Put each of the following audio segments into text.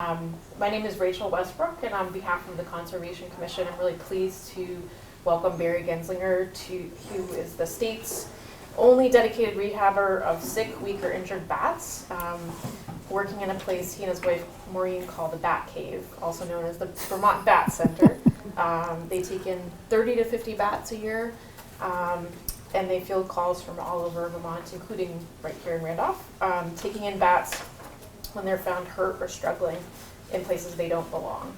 My name is Rachel Westbrook, and on behalf of the Conservation Commission, I'm really pleased to welcome Barry Genslinger, who is the state's only dedicated rehabber of sick, weak, or injured bats, working in a place he and his wife Maureen call the Bat Cave, also known as the Vermont Bat Center. They take in 30 to 50 bats a year, and they field calls from all over Vermont, including right here in Randolph, taking in bats when they're found hurt or struggling in places they don't belong.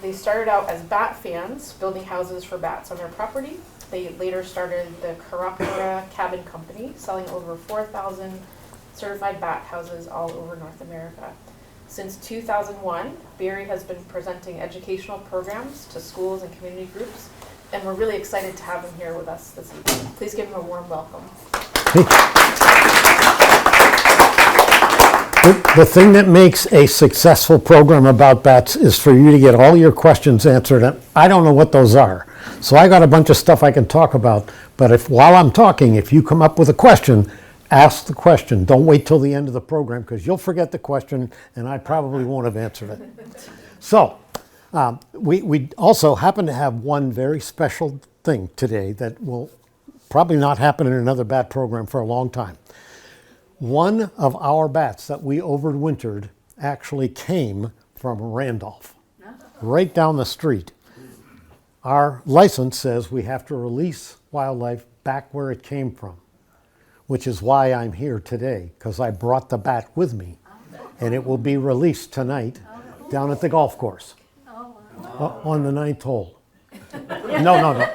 They started out as bat fans, building houses for bats on their property. They later started the Karakura Cabin Company, selling over 4,000 certified bat houses all over North America. Since 2001, Barry has been presenting educational programs to schools and community groups, and we're really excited to have him here with us this evening. Please give him a warm welcome. The thing that makes a successful program about bats is for you to get all your questions answered. And I don't know what those are. So I got a bunch of stuff I can talk about. But while I'm talking, if you come up with a question, ask the question. Don't wait till the end of the program because you'll forget the question and I probably won't have answered it. So we also happen to have one very special thing today that will probably not happen in another bat program for a long time. One of our bats that we overwintered actually came from Randolph, right down the street. Our license says we have to release wildlife back where it came from, which is why I'm here today, because I brought the bat with me, and it will be released tonight down at the golf course on the 9th hole. No.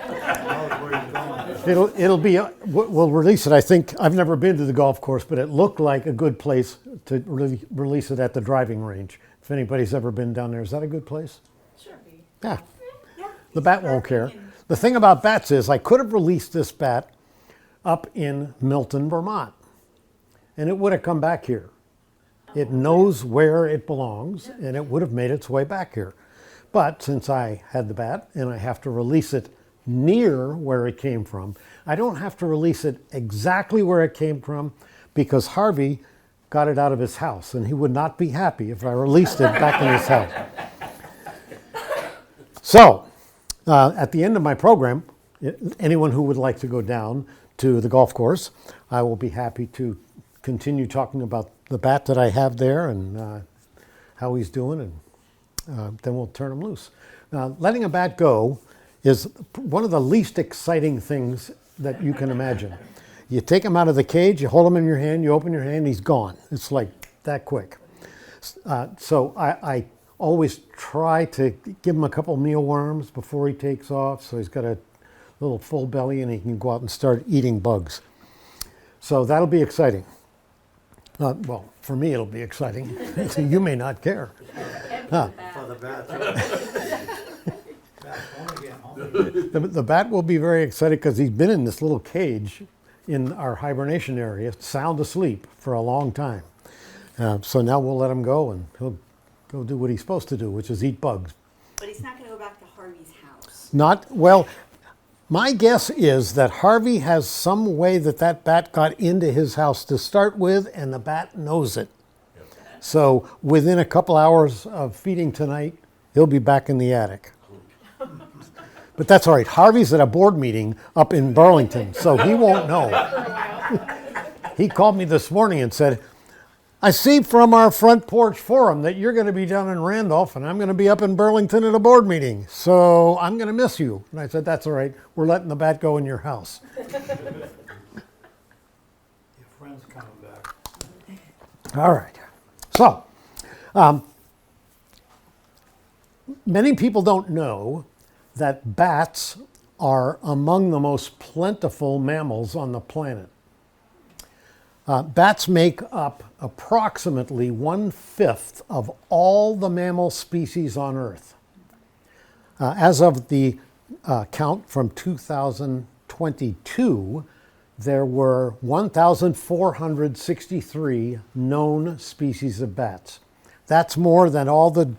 It'll be, we'll release it. I think, I've never been to the golf course, but it looked like a good place to really release it at the driving range. If anybody's ever been down there, is that a good place? Sure. Yeah. The bat won't care. The thing about bats is I could have released this bat up in Milton, Vermont, and it would have come back here. It knows where it belongs, and it would have made its way back here. But since I had the bat and I have to release it near where it came from, I don't have to release it exactly where it came from because Harvey got it out of his house and he would not be happy if I released it back in his house. So at the end of my program, anyone who would like to go down to the golf course, I will be happy to continue talking about the bat that I have there and how he's doing, and then we'll turn him loose. Letting a bat go is one of the least exciting things that you can imagine. You take him out of the cage, you hold him in your hand, you open your hand, he's gone. It's like that quick. So I always try to give him a couple mealworms before he takes off, so he's got a little full belly and he can go out and start eating bugs. So that'll be exciting. Well, for me it'll be exciting. You may not care. For the bat. The bat will be very excited because he's been in this little cage in our hibernation area, sound asleep for a long time. So now we'll let him go and he'll go do what he's supposed to do, which is eat bugs. But he's not going to go back to Harvey's house. Well, my guess is that Harvey has some way that bat got into his house to start with, and the bat knows it. So within a couple hours of feeding tonight, he'll be back in the attic. But that's all right. Harvey's at a board meeting up in Burlington, so he won't know. He called me this morning and said, I see from our front porch forum that you're going to be down in Randolph and I'm going to be up in Burlington at a board meeting, so I'm going to miss you. And I said, that's all right. We're letting the bat go in your house. Your friend's coming back. All right. So, many people don't know that bats are among the most plentiful mammals on the planet. Bats make up approximately 1/5 of all the mammal species on Earth. As of the count from 2022, there were 1,463 known species of bats. That's more than all the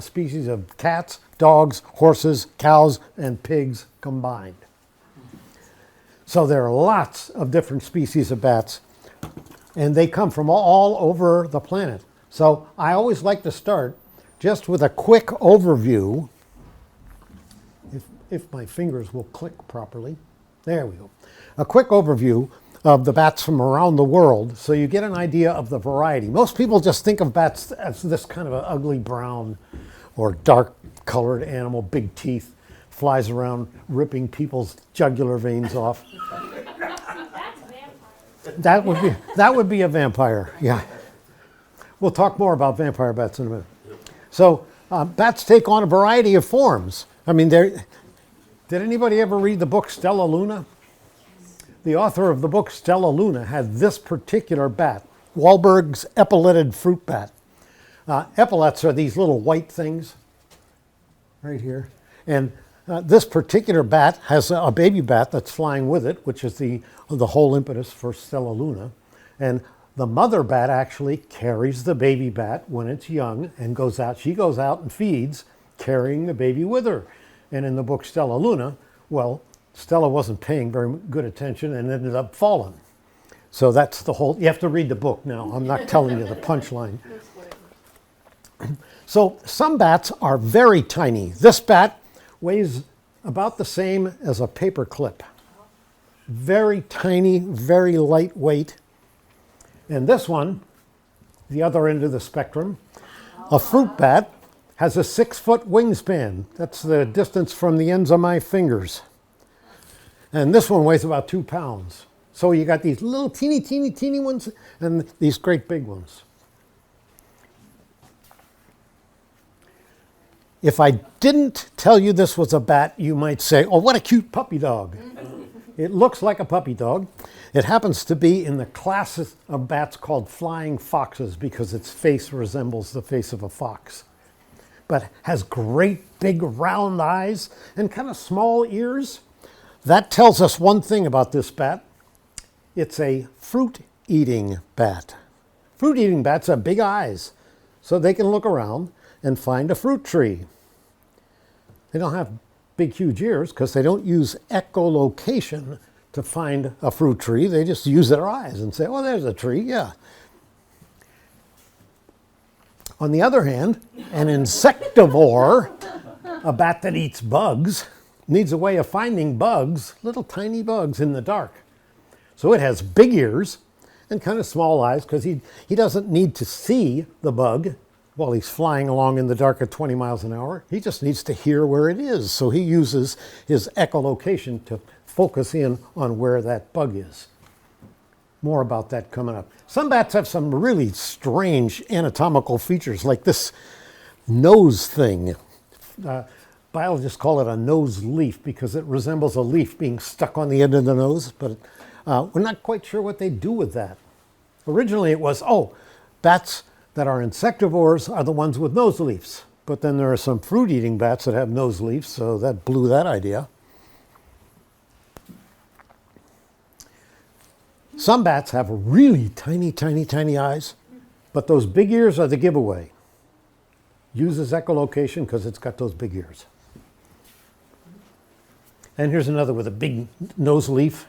species of cats, dogs, horses, cows, and pigs combined. So there are lots of different species of bats, and they come from all over the planet. So I always like to start just with a quick overview, if my fingers will click properly. There we go. A quick overview of the bats from around the world so you get an idea of the variety. Most people just think of bats as this kind of an ugly brown or dark colored animal, big teeth, flies around ripping people's jugular veins off. That would be a vampire, yeah. We'll talk more about vampire bats in a minute. So bats take on a variety of forms. I mean, did anybody ever read the book Stella Luna? The author of the book Stella Luna had this particular bat, Wahlberg's epauletted fruit bat. Epaulets are these little white things right here. And this particular bat has a baby bat that's flying with it, which is the whole impetus for Stella Luna. And the mother bat actually carries the baby bat when it's young and goes out. She goes out and feeds, carrying the baby with her. And in the book Stella Luna, well, Stella wasn't paying very good attention and ended up falling. So that's the whole, you have to read the book now. I'm not telling you the punchline. So some bats are very tiny. This bat weighs about the same as a paper clip. Very tiny, very lightweight. And this one, the other end of the spectrum, a fruit bat, has a 6-foot wingspan. That's the distance from the ends of my fingers. And this one weighs about 2 pounds. So you got these little teeny ones and these great big ones. If I didn't tell you this was a bat, you might say, oh, what a cute puppy dog. It looks like a puppy dog. It happens to be in the class of bats called flying foxes because its face resembles the face of a fox. But has great big round eyes and kind of small ears. That tells us one thing about this bat. It's a fruit-eating bat. Fruit-eating bats have big eyes, so they can look around and find a fruit tree. They don't have big, huge ears because they don't use echolocation to find a fruit tree. They just use their eyes and say, oh, there's a tree, yeah. On the other hand, an insectivore, a bat that eats bugs, needs a way of finding bugs, little tiny bugs in the dark. So it has big ears and kind of small eyes because he doesn't need to see the bug while he's flying along in the dark at 20 miles an hour. He just needs to hear where it is. So he uses his echolocation to focus in on where that bug is. More about that coming up. Some bats have some really strange anatomical features, like this nose thing. Biologists call it a nose leaf because it resembles a leaf being stuck on the end of the nose, but we're not quite sure what they do with that. Originally it was, bats that are insectivores are the ones with nose leaves. But then there are some fruit-eating bats that have nose leaves, so that blew that idea. Some bats have really tiny eyes, but those big ears are the giveaway. Uses echolocation because it's got those big ears. And here's another with a big nose leaf.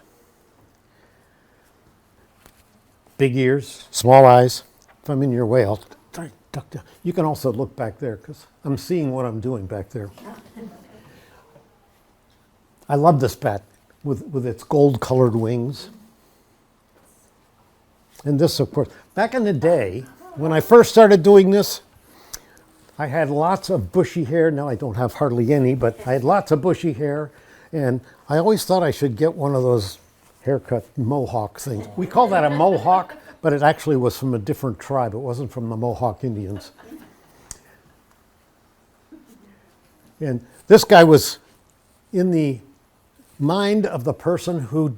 Big ears, small eyes. If I'm in your way, I'll duck down. You can also look back there because I'm seeing what I'm doing back there. I love this bat with its gold-colored wings. And this, of course, back in the day, when I first started doing this, I had lots of bushy hair. Now I don't have hardly any, but I had lots of bushy hair. And I always thought I should get one of those haircut mohawk things. We call that a mohawk, but it actually was from a different tribe. It wasn't from the Mohawk Indians. And this guy was in the mind of the person who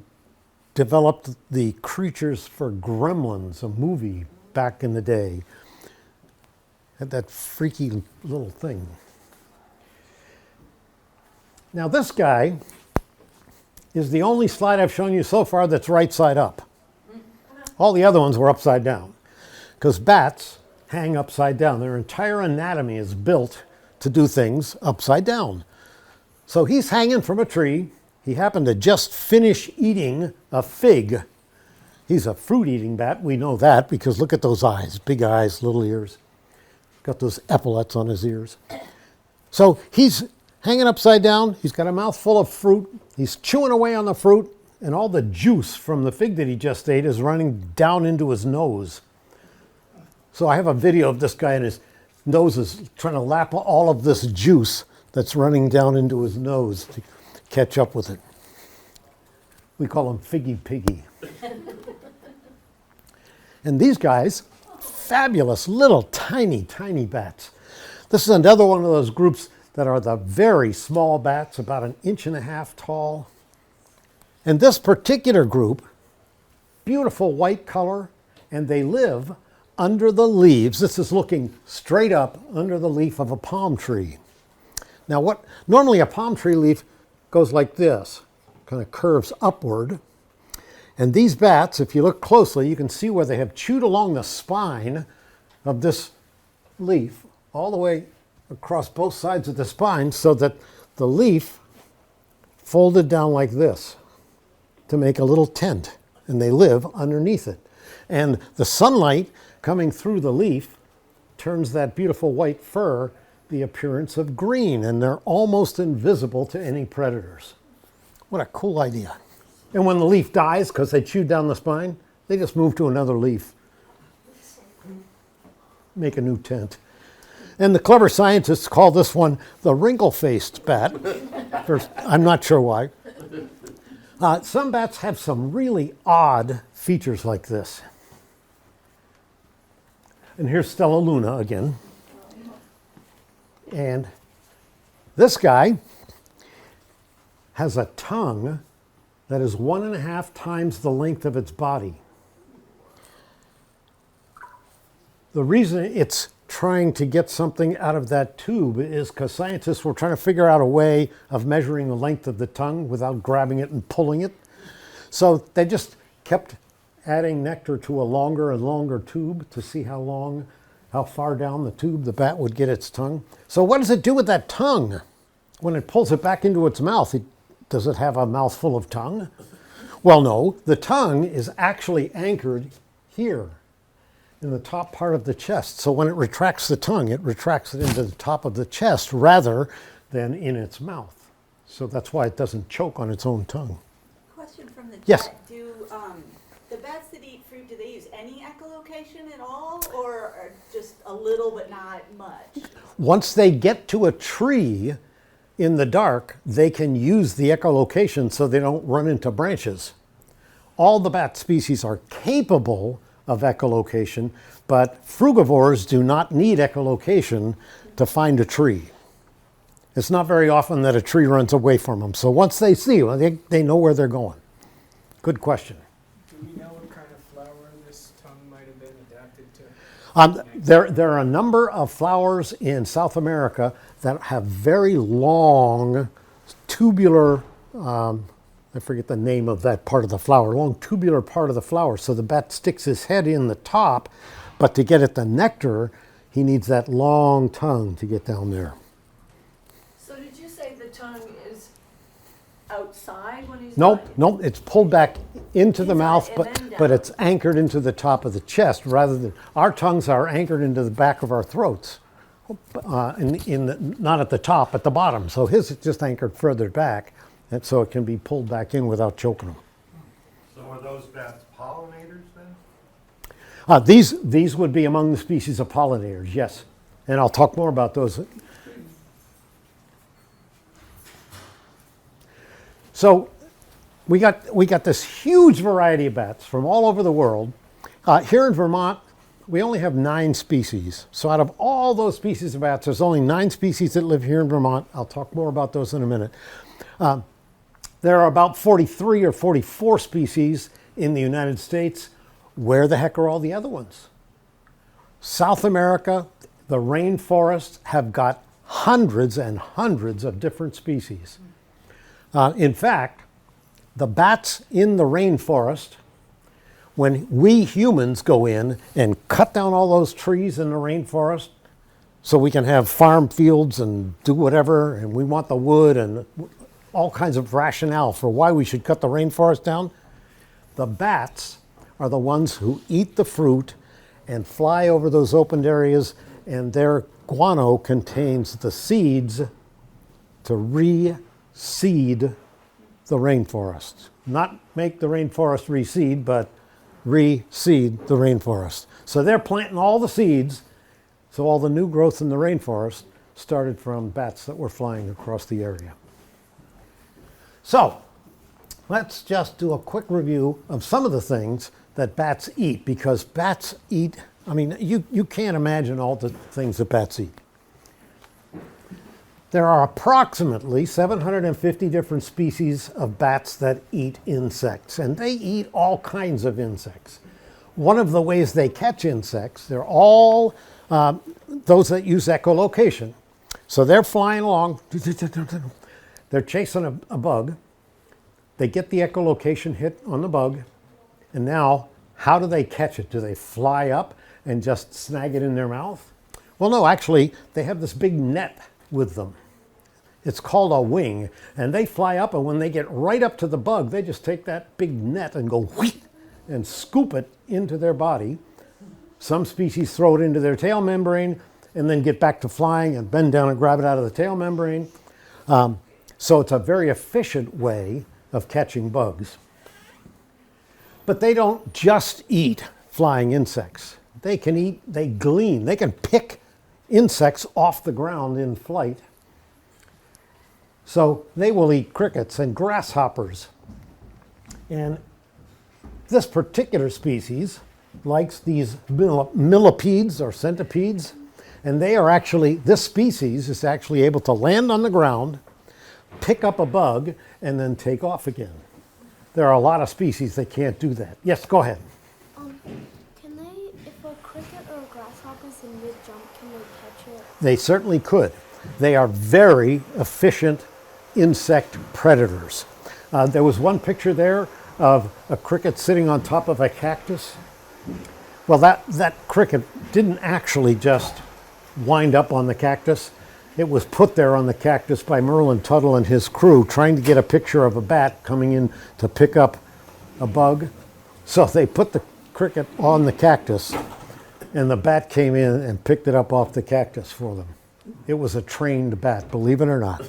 developed the creatures for Gremlins, a movie back in the day. Had that freaky little thing. Now this guy is the only slide I've shown you so far that's right side up. All the other ones were upside down because bats hang upside down. Their entire anatomy is built to do things upside down. So he's hanging from a tree. He happened to just finish eating a fig He's a fruit-eating bat. We know that because look at those eyes, big eyes, little ears. Got those epaulets on his ears. So he's hanging upside down. He's got a mouthful of fruit. He's chewing away on the fruit, and all the juice from the fig that he just ate is running down into his nose. So I have a video of this guy, and his nose is trying to lap all of this juice that's running down into his nose to catch up with it. We call him Figgy Piggy. And these guys, fabulous little tiny, tiny bats. This is another one of those groups that are the very small bats, about 1.5 inches tall. And this particular group, beautiful white color, and they live under the leaves. This is looking straight up under the leaf of a palm tree. Now, normally a palm tree leaf goes like this, kind of curves upward. And these bats, if you look closely, you can see where they have chewed along the spine of this leaf all the way across both sides of the spine so that the leaf folded down like this to make a little tent, and they live underneath it. And the sunlight coming through the leaf turns that beautiful white fur the appearance of green, and they're almost invisible to any predators. What a cool idea. And when the leaf dies, because they chewed down the spine, they just move to another leaf, make a new tent. And the clever scientists call this one the wrinkle-faced bat. I'm not sure why. Some bats have some really odd features like this. And here's Stella Luna again. And this guy has a tongue that is 1.5 times the length of its body. The reason it's trying to get something out of that tube is because scientists were trying to figure out a way of measuring the length of the tongue without grabbing it and pulling it. So they just kept adding nectar to a longer and longer tube to see how far down the tube the bat would get its tongue. So what does it do with that tongue? When it pulls it back into its mouth, does it have a mouthful of tongue? Well, no. The tongue is actually anchored here in the top part of the chest. So when it retracts the tongue, it retracts it into the top of the chest rather than in its mouth. So that's why it doesn't choke on its own tongue. Question from the chat. Yes. Do the bats that eat fruit, do they use any echolocation at all, or just a little but not much? Once they get to a tree in the dark, they can use the echolocation so they don't run into branches. All the bat species are capable of echolocation, but frugivores do not need echolocation to find a tree. It's not very often that a tree runs away from them. So once they see one, they know where they're going. Good question. Do we know what kind of flower this tongue might have been adapted to? There are a number of flowers in South America that have very long tubular, I forget the name of that part of the flower, long tubular part of the flower. So the bat sticks his head in the top, but to get at the nectar, he needs that long tongue to get down there. So did you say the tongue is outside when he's Nope, dying? nope, it's pulled back into the Inside mouth, and then but down. it's anchored into the top of the chest rather than, our tongues are anchored into the back of our throats. Not at the top, at the bottom. So his is just anchored further back, and so it can be pulled back in without choking them. So are those bats pollinators then? These would be among the species of pollinators, yes. And I'll talk more about those. So we got this huge variety of bats from all over the world. Here in Vermont, we only have 9 species. So out of all those species of bats, there's only 9 species that live here in Vermont. I'll talk more about those in a minute. There are about 43 or 44 species in the United States. Where the heck are all the other ones? South America, the rainforests have got hundreds and hundreds of different species. In fact, the bats in the rainforest, when we humans go in and cut down all those trees in the rainforest so we can have farm fields and do whatever, and we want the wood and all kinds of rationale for why we should cut the rainforest down, the bats are the ones who eat the fruit and fly over those opened areas, and their guano contains the seeds to reseed the rainforest. Not make the rainforest reseed, but reseed the rainforest. So they're planting all the seeds, so all the new growth in the rainforest started from bats that were flying across the area. So let's just do a quick review of some of the things that bats eat, because bats eat, I mean, you can't imagine all the things that bats eat. There are approximately 750 different species of bats that eat insects, and they eat all kinds of insects. One of the ways they catch insects, they're all those that use echolocation. So they're flying along, they're chasing a bug, they get the echolocation hit on the bug, and now how do they catch it? Do they fly up and just snag it in their mouth? Well, no, actually, they have this big net with them. It's called a wing, and they fly up, and when they get right up to the bug, they just take that big net and go whee and scoop it into their body. Some species throw it into their tail membrane and then get back to flying and bend down and grab it out of the tail membrane. So it's a very efficient way of catching bugs. But they don't just eat flying insects. They can eat, they glean, they can pick insects off the ground in flight. So they will eat crickets and grasshoppers. And this particular species likes these millipedes or centipedes. And they are actually, this species is actually able to land on the ground, pick up a bug, and then take off again. There are a lot of species that can't do that. Yes, go ahead. Can they, if a cricket or a grasshopper is in mid-jump, can they catch it? They certainly could. They are very efficient insect predators. There was one picture there of a cricket sitting on top of a cactus. Well, that cricket didn't actually just wind up on the cactus. It was put there on the cactus by Merlin Tuttle and his crew trying to get a picture of a bat coming in to pick up a bug. So they put the cricket on the cactus, and the bat came in and picked it up off the cactus for them. It was a trained bat, believe it or not.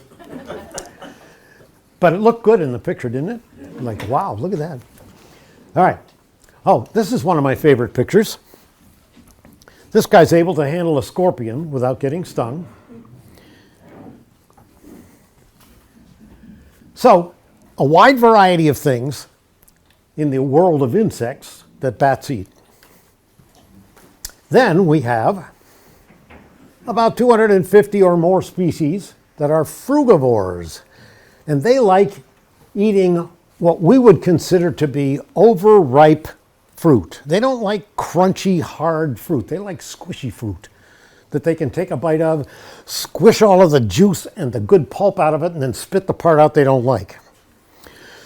But it looked good in the picture, didn't it? Like, wow, look at that. All right. Oh, this is one of my favorite pictures. This guy's able to handle a scorpion without getting stung. So, a wide variety of things in the world of insects that bats eat. Then we have about 250 or more species that are frugivores. And they like eating what we would consider to be overripe fruit. They don't like crunchy, hard fruit. They like squishy fruit that they can take a bite of, squish all of the juice and the good pulp out of it, and then spit the part out they don't like.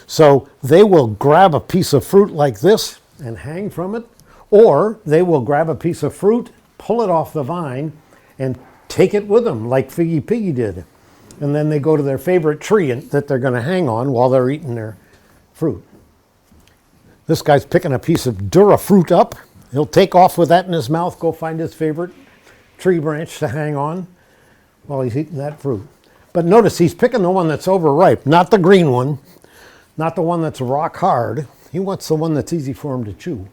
So they will grab a piece of fruit like this and hang from it, or they will grab a piece of fruit, pull it off the vine, and take it with them like Figgy Piggy did. And then they go to their favorite tree that they're going to hang on while they're eating their fruit. This guy's picking a piece of Dura fruit up. He'll take off with that in his mouth, go find his favorite tree branch to hang on while he's eating that fruit. But notice he's picking the one that's overripe, not the green one, not the one that's rock hard. He wants the one that's easy for him to chew.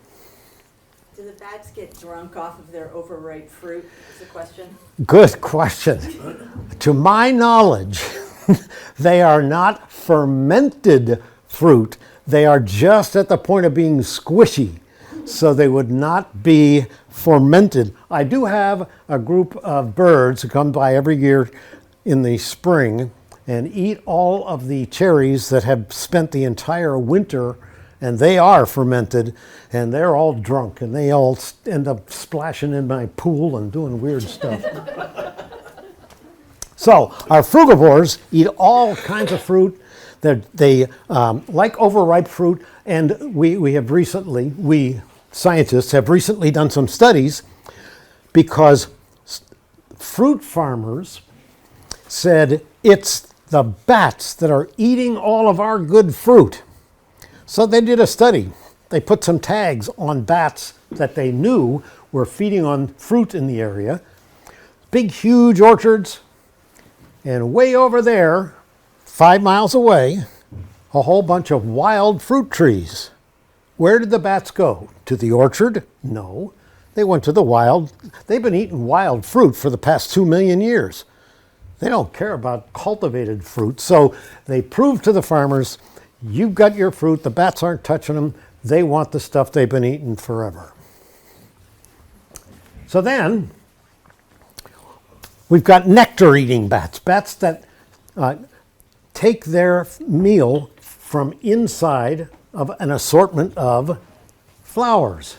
Do the bats get drunk off of their overripe fruit, is the question? Good question. To my knowledge, they are not fermented fruit. They are just at the point of being squishy. So they would not be fermented. I do have a group of birds who come by every year in the spring and eat all of the cherries that have spent the entire winter, and they are fermented, and they're all drunk, and they all end up splashing in my pool and doing weird stuff. So our frugivores eat all kinds of fruit. They like overripe fruit, and we scientists have recently done some studies because fruit farmers said it's the bats that are eating all of our good fruit. So they did a study. they put some tags on bats that they knew were feeding on fruit in the area. Big, huge orchards. And way over there, 5 miles away, a whole bunch of wild fruit trees. Where did the bats go? To the orchard? No. They went to the wild. They've been eating wild fruit for the past 2 million years. They don't care about cultivated fruit. So they proved to the farmers, you've got your fruit, the bats aren't touching them. They want the stuff they've been eating forever. So then, we've got nectar-eating bats. Bats that take their meal from inside of an assortment of flowers.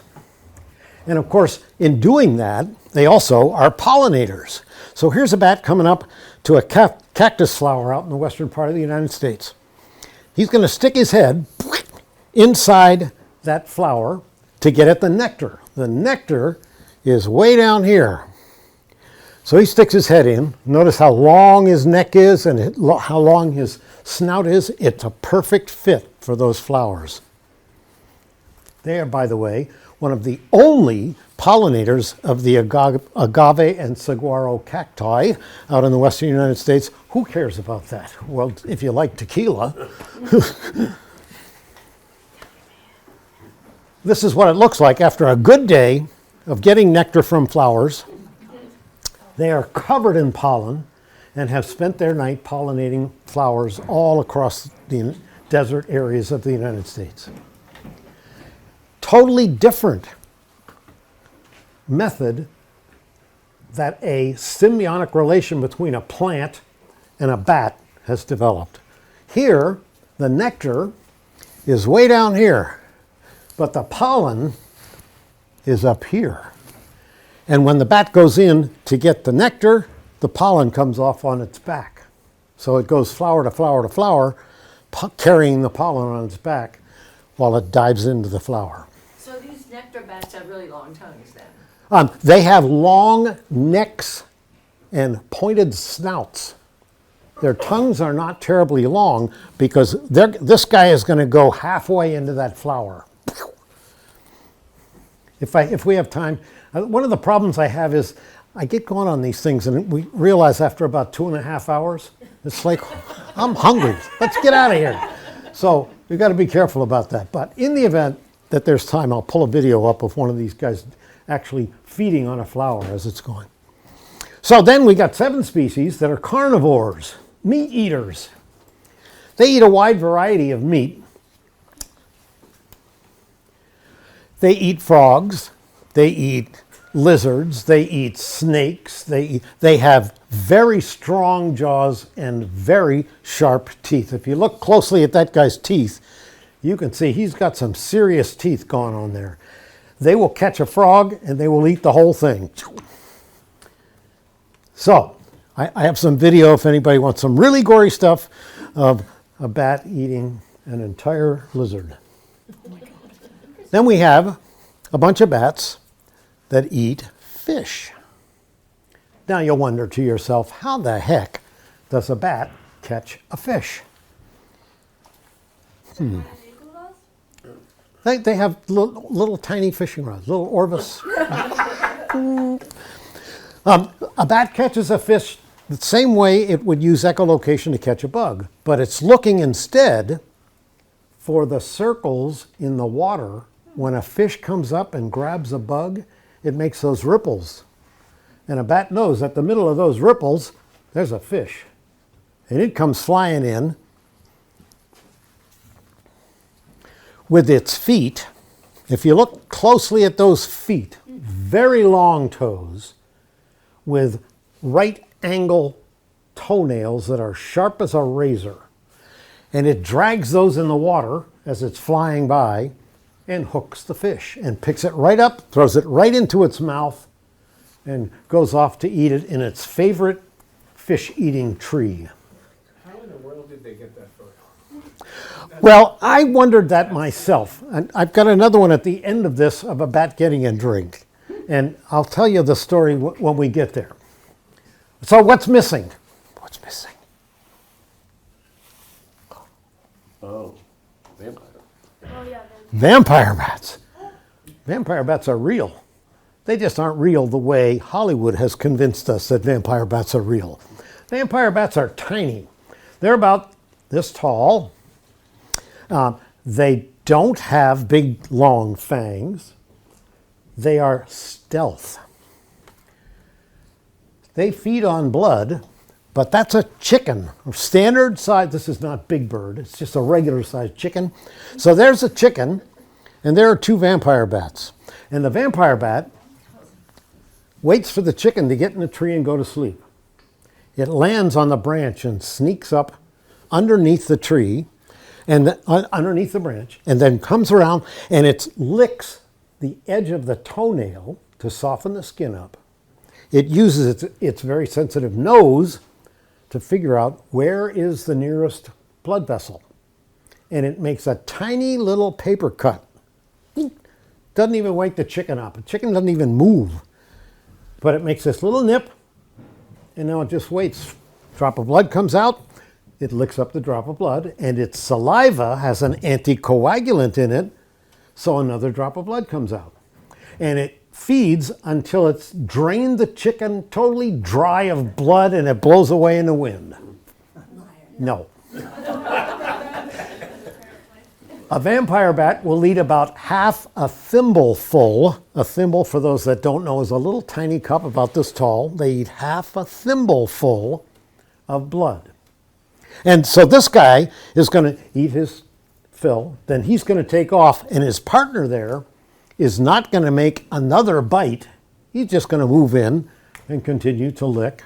And of course, in doing that, they also are pollinators. So here's a bat coming up to a cactus flower out in the western part of the United States. He's going to stick his head inside that flower to get at the nectar. The nectar is way down here. So he sticks his head in. Notice how long his neck is and how long his snout is. It's a perfect fit for those flowers. They are, by the way, one of the only pollinators of the agave and saguaro cacti out in the western United States. Who cares about that? Well, if you like tequila. This is what it looks like after a good day of getting nectar from flowers. They are covered in pollen and have spent their night pollinating flowers all across the desert areas of the United States. Totally different method that a symbiotic relation between a plant and a bat has developed. Here, the nectar is way down here, but the pollen is up here. And when the bat goes in to get the nectar, the pollen comes off on its back. So it goes flower to flower to flower, carrying the pollen on its back while it dives into the flower. So these nectar bats have really long tongues then? They have long necks and pointed snouts. Their tongues are not terribly long because this guy is going to go halfway into that flower. If we have time, one of the problems I have is I get going on these things and we realize after about 2.5 hours, it's like, I'm hungry. Let's get out of here. So we've got to be careful about that. But in the event that there's time, I'll pull a video up of one of these guys actually feeding on a flower as it's going. So then we got 7 species that are carnivores, meat eaters. They eat a wide variety of meat. They eat frogs, they eat lizards, they eat snakes, they have very strong jaws and very sharp teeth. If you look closely at that guy's teeth, you can see he's got some serious teeth going on there. They will catch a frog and they will eat the whole thing. So, I have some video if anybody wants some really gory stuff of a bat eating an entire lizard. Then we have a bunch of bats that eat fish. Now you'll wonder to yourself, how the heck does a bat catch a fish? They have little tiny fishing rods, little Orvis. A bat catches a fish the same way it would use echolocation to catch a bug, but it's looking instead for the circles in the water. When a fish comes up and grabs a bug, it makes those ripples. And a bat knows at the middle of those ripples, there's a fish. And it comes flying in with its feet. If you look closely at those feet, very long toes with right angle toenails that are sharp as a razor. And it drags those in the water as it's flying by and hooks the fish and picks it right up, throws it right into its mouth, and goes off to eat it in its favorite fish-eating tree. How in the world did they get that photo? Well, I wondered that myself. And I've got another one at the end of this of a bat getting a drink. And I'll tell you the story when we get there. So what's missing? What's missing? Oh, vampire. Oh yeah, vampire. Vampire bats. Vampire bats are real. They just aren't real the way Hollywood has convinced us that vampire bats are real. Vampire bats are tiny. They're about this tall. They don't have big, long fangs. They are stealth. They feed on blood, but that's a chicken. Standard size, this is not Big Bird, it's just a regular sized chicken. So there's a chicken, and there are two vampire bats. And the vampire bat waits for the chicken to get in the tree and go to sleep. It lands on the branch and sneaks up underneath the tree, and underneath the branch, and then comes around and it licks the edge of the toenail to soften the skin up. It uses its very sensitive nose to figure out where is the nearest blood vessel. And it makes a tiny little paper cut. Doesn't even wake the chicken up. The chicken doesn't even move. But it makes this little nip, and now it just waits. Drop of blood comes out, it licks up the drop of blood, and its saliva has an anticoagulant in it, so another drop of blood comes out. And it feeds until it's drained the chicken totally dry of blood and it blows away in the wind. No. A vampire bat will eat about half a thimbleful. A thimble, for those that don't know, is a little tiny cup about this tall. They eat half a thimbleful of blood. And so this guy is going to eat his fill, then he's going to take off, and his partner there is not going to make another bite. He's just going to move in and continue to lick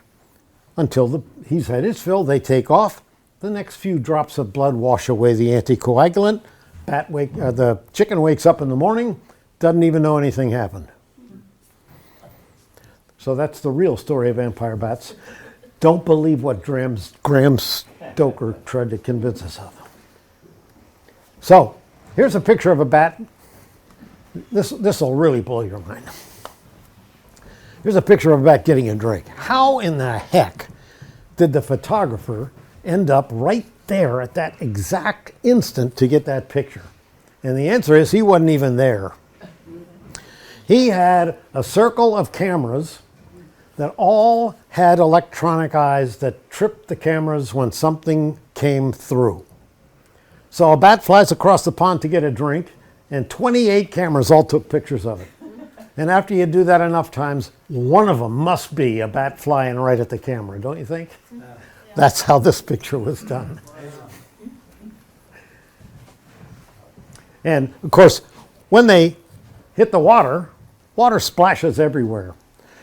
until he's had his fill. They take off. The next few drops of blood wash away the anticoagulant. The chicken wakes up in the morning, doesn't even know anything happened. So that's the real story of vampire bats. Don't believe what Graham Stoker tried to convince us of. So here's a picture of a bat. This will really blow your mind. Here's a picture of a bat getting a drink. How in the heck did the photographer end up right there at that exact instant to get that picture? And the answer is he wasn't even there. He had a circle of cameras that all had electronic eyes that tripped the cameras when something came through. So a bat flies across the pond to get a drink, and 28 cameras all took pictures of it. And after you do that enough times, one of them must be a bat flying right at the camera, don't you think? That's how this picture was done. And of course, when they hit the water, water splashes everywhere.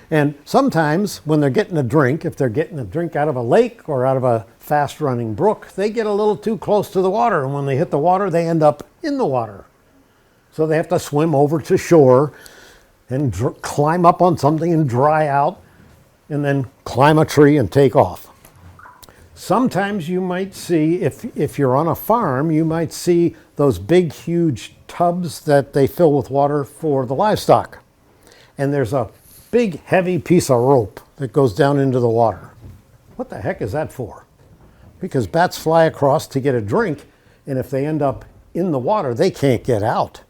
And sometimes when they're getting a drink, if they're getting a drink out of a lake or out of a fast-running brook, they get a little too close to the water. And when they hit the water, they end up in the water. So they have to swim over to shore and climb up on something and dry out, and then climb a tree and take off. Sometimes you might see, if you're on a farm, you might see those big, huge tubs that they fill with water for the livestock. And there's a big, heavy piece of rope that goes down into the water. What the heck is that for? Because bats fly across to get a drink, and if they end up in the water, they can't get out.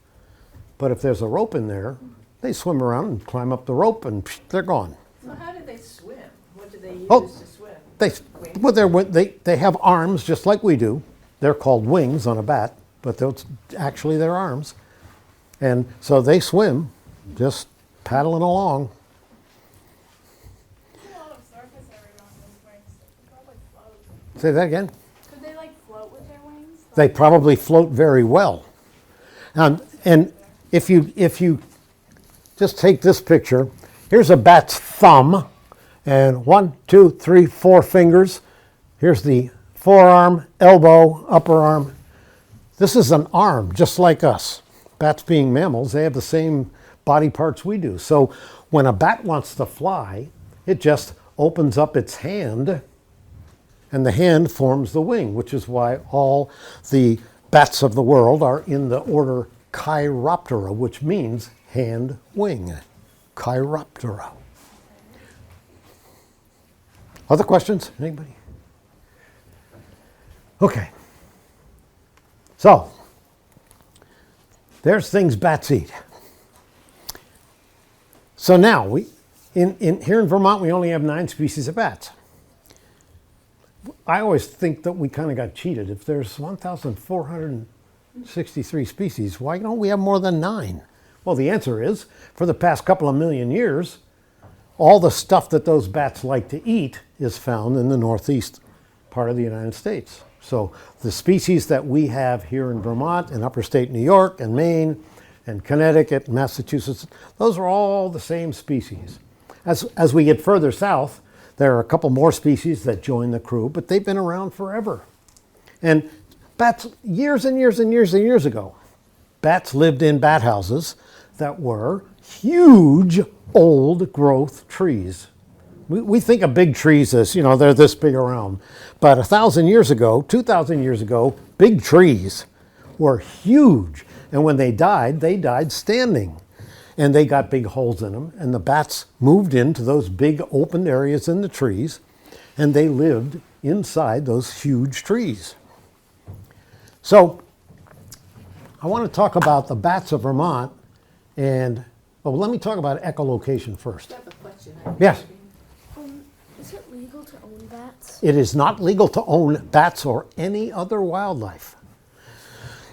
But if there's a rope in there, they swim around and climb up the rope, and they're gone. So how do they swim? What do they use to swim? They have arms just like we do. They're called wings on a bat, but those actually their arms. And so they swim, just paddling along. There's a lot of surface area on those wings. They probably float. Say that again? Could they float with their wings? They probably float very well. And if you just take this picture, here's a bat's thumb, and 1, 2, 3, 4 fingers. Here's the forearm, elbow, upper arm. This is an arm, just like us. Bats being mammals, they have the same body parts we do. So when a bat wants to fly, it just opens up its hand, and the hand forms the wing, which is why all the bats of the world are in the order Chiroptera, which means hand wing. Chiroptera. Other questions? Anybody? Okay. So, there's things bats eat. So now, here in Vermont, we only have 9 species of bats. I always think that we kind of got cheated. If there's 1,463 species, why don't we have more than 9? Well, the answer is, for the past couple of million years, all the stuff that those bats like to eat is found in the northeast part of the United States. So the species that we have here in Vermont and upstate New York and Maine and Connecticut and Massachusetts, those are all the same species. As we get further south, there are a couple more species that join the crew, but they've been around forever. And bats, years and years and years and years ago, bats lived in bat houses that were huge old growth trees. We think of big trees as, they're this big around. But 1,000 years ago, 2,000 years ago, big trees were huge. And when they died standing. And they got big holes in them. And the bats moved into those big open areas in the trees. And they lived inside those huge trees. So I want to talk about the bats of Vermont. And let me talk about echolocation first. I have a question. Yes. Is it legal to own bats? It is not legal to own bats or any other wildlife.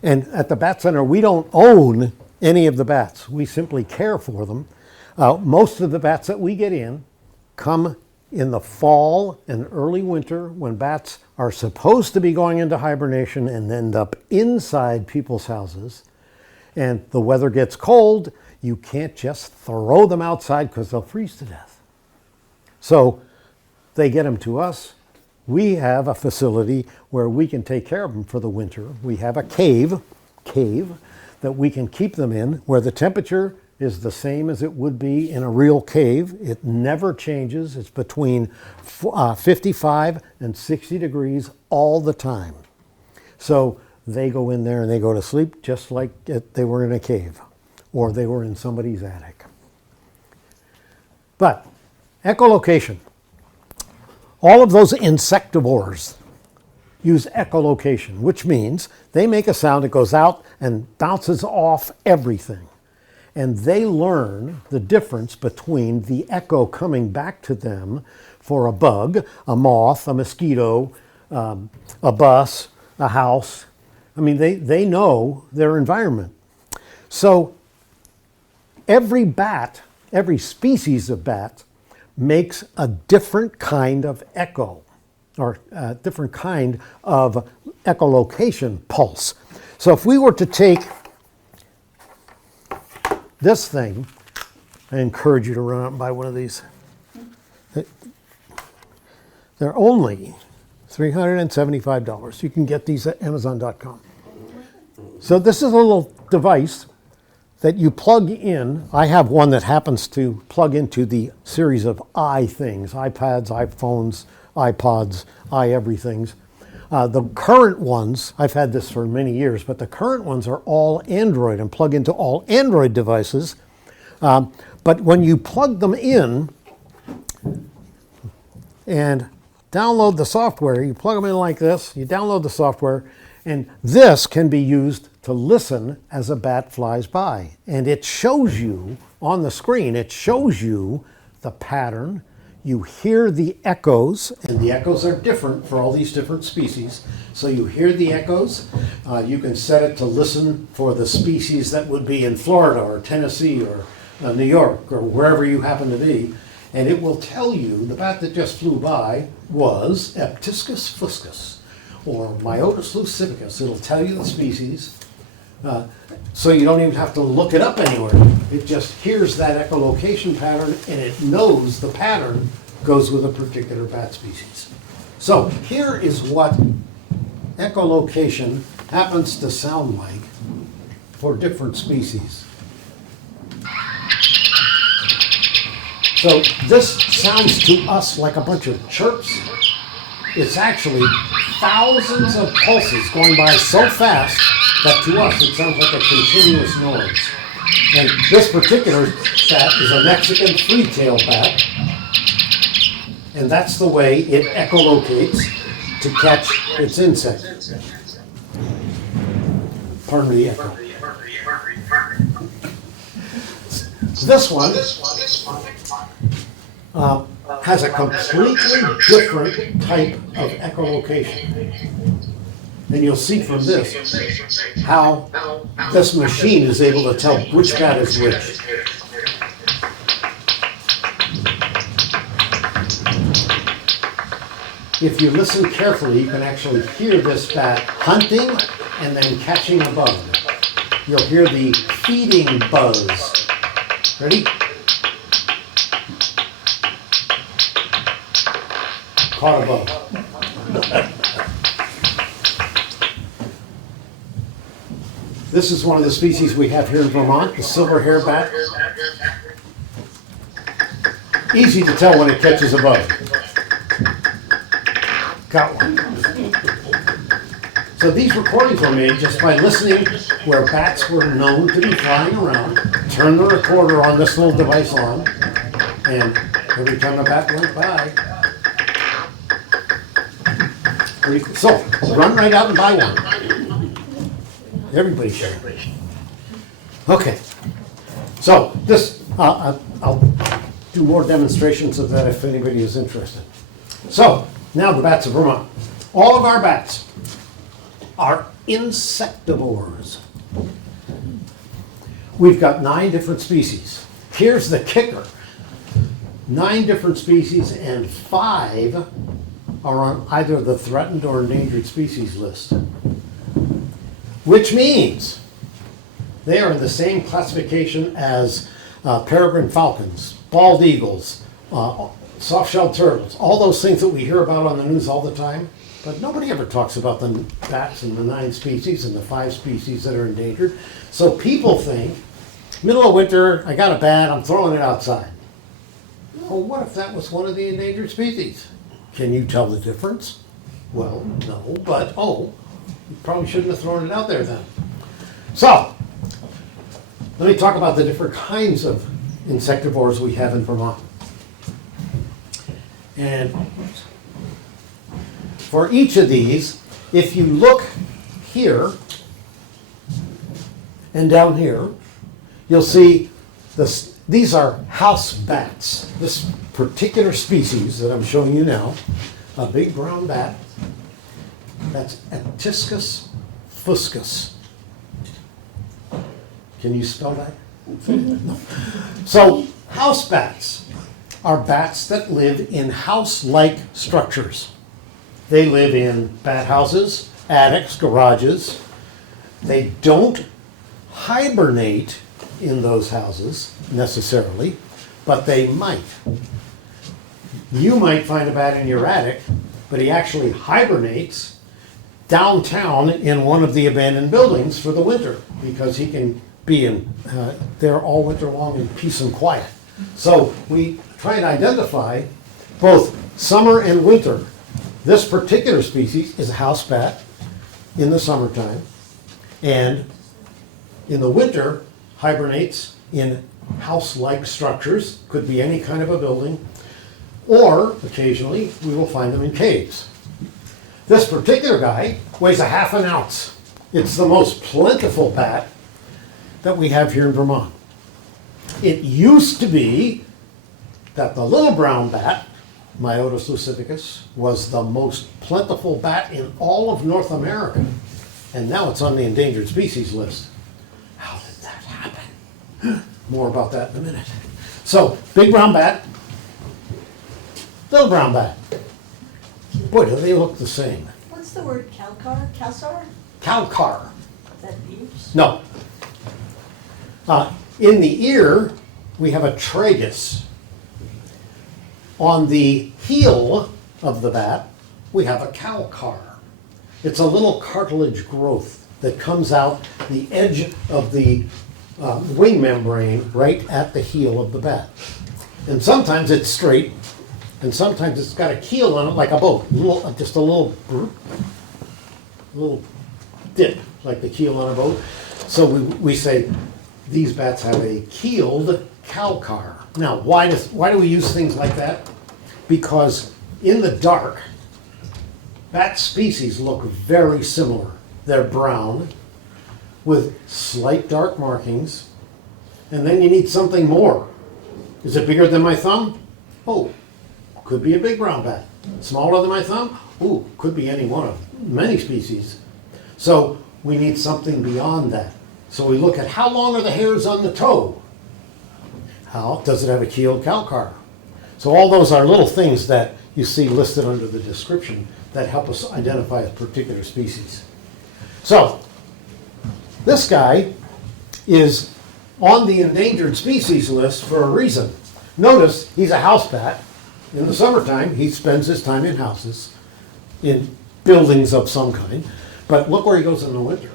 And at the Bat Center, we don't own any of the bats. We simply care for them. Most of the bats that we get in come in the fall and early winter when bats are supposed to be going into hibernation and end up inside people's houses. And the weather gets cold, you can't just throw them outside because they'll freeze to death. So they get them to us. We have a facility where we can take care of them for the winter. We have a cave that we can keep them in where the temperature is the same as it would be in a real cave. It never changes. It's between 55 and 60 degrees all the time. So they go in there and they go to sleep just like they were in a cave or they were in somebody's attic. But echolocation. All of those insectivores use echolocation, which means they make a sound that goes out and bounces off everything. And they learn the difference between the echo coming back to them for a bug, a moth, a mosquito, a bus, a house. I mean, they know their environment. So every bat, every species of bat, makes a different kind of echo or a different kind of echolocation pulse. So if we were to take this thing, I encourage you to run out and buy one of these. They're only $375. You can get these at Amazon.com. So this is a little device that you plug in. I have one that happens to plug into the series of things, iPads, iPhones, iPods, everythings. The current ones, I've had this for many years, but the current ones are all Android and plug into all Android devices. But when you plug them in and download the software, you plug them in like this, you download the software, and this can be used to listen as a bat flies by. And it shows you on the screen, it shows you the pattern. You hear the echoes, and the echoes are different for all these different species. So you hear the echoes. You can set it to listen for the species that would be in Florida or Tennessee or New York or wherever you happen to be. And it will tell you the bat that just flew by was Eptiscus fuscus or Myotis lucivicus. It'll tell you the species. So you don't even have to look it up anywhere. It just hears that echolocation pattern and it knows the pattern goes with a particular bat species. So here is what echolocation happens to sound like for different species. So this sounds to us like a bunch of chirps. It's actually thousands of pulses going by so fast that to us it sounds like a continuous noise. And this particular bat is a Mexican free-tailed bat. And that's the way it echolocates to catch its insect. Pardon the echo. This one has a completely different type of echolocation. And you'll see from this how this machine is able to tell which bat is which. If you listen carefully, you can actually hear this bat hunting and then catching a bug. You'll hear the feeding buzz. Ready? Caught a bug. This is one of the species we have here in Vermont, the silver hair bat. Easy to tell when it catches a bug. Got one. So these recordings were made just by listening where bats were known to be flying around. Turn the recorder on this little device on, and every time a bat went by. So run right out and buy one. Everybody should. Okay. So this, I'll do more demonstrations of that if anybody is interested. So now the bats of Vermont. All of our bats are insectivores. We've got 9 different species. Here's the kicker. 9 different species and 5 are on either the threatened or endangered species list. Which means they are in the same classification as peregrine falcons, bald eagles, soft-shelled turtles, all those things that we hear about on the news all the time. But nobody ever talks about the bats and the 9 species and the 5 species that are endangered. So people think, middle of winter, I got a bat, I'm throwing it outside. Well, what if that was one of the endangered species? Can you tell the difference? Well, no, but you probably shouldn't have thrown it out there then. So, let me talk about the different kinds of insectivores we have in Vermont. And for each of these, if you look here and down here, you'll see this, these are house bats. This particular species that I'm showing you now, a big brown bat, that's Atiscus fuscus. Can you spell that? No. So house bats are bats that live in house-like structures. They live in bat houses, attics, garages. They don't hibernate in those houses necessarily, but they might. You might find a bat in your attic, but he actually hibernates downtown in one of the abandoned buildings for the winter because he can be in there all winter long in peace and quiet. So we try and identify both summer and winter. This particular species is a house bat in the summertime, and in the winter hibernates in house-like structures, could be any kind of a building, or occasionally we will find them in caves. This particular guy weighs a ½ an ounce. It's the most plentiful bat that we have here in Vermont. It used to be that the little brown bat, Myotis lucifugus, was the most plentiful bat in all of North America, and now it's on the endangered species list. How did that happen? More about that in a minute. So, big brown bat, little brown bat. Boy, do they look the same. What's the word, calcar, calcar? Calcar. Is that ears? No. In the ear, we have a tragus. On the heel of the bat, we have a calcar. It's a little cartilage growth that comes out the edge of the wing membrane right at the heel of the bat. And sometimes it's straight, and sometimes it's got a keel on it like a boat, just a little dip, like the keel on a boat. So we say these bats have a keeled calcar. Now, why do we use things like that? Because in the dark, bat species look very similar. They're brown, with slight dark markings, and then you need something more. Is it bigger than my thumb? Oh, could be a big brown bat. Smaller than my thumb? Ooh, could be any one of many species. So we need something beyond that. So we look at how long are the hairs on the toe? How does it have a keeled calcar? So all those are little things that you see listed under the description that help us identify a particular species. So this guy is on the endangered species list for a reason. Notice he's a house bat. In the summertime, he spends his time in houses, in buildings of some kind. But look where he goes in the winter.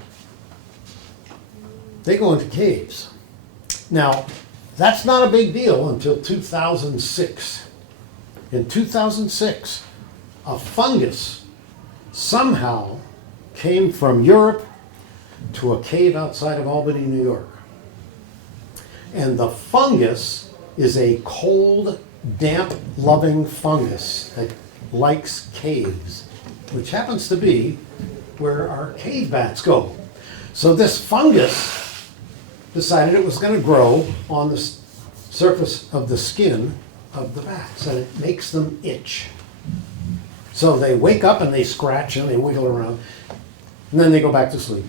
They go into caves. Now, that's not a big deal until 2006. In 2006, a fungus somehow came from Europe to a cave outside of Albany, New York. And the fungus is a cold, damp-loving fungus that likes caves, which happens to be where our cave bats go. So this fungus decided it was going to grow on the surface of the skin of the bats, and it makes them itch. So they wake up and they scratch and they wiggle around, and then they go back to sleep.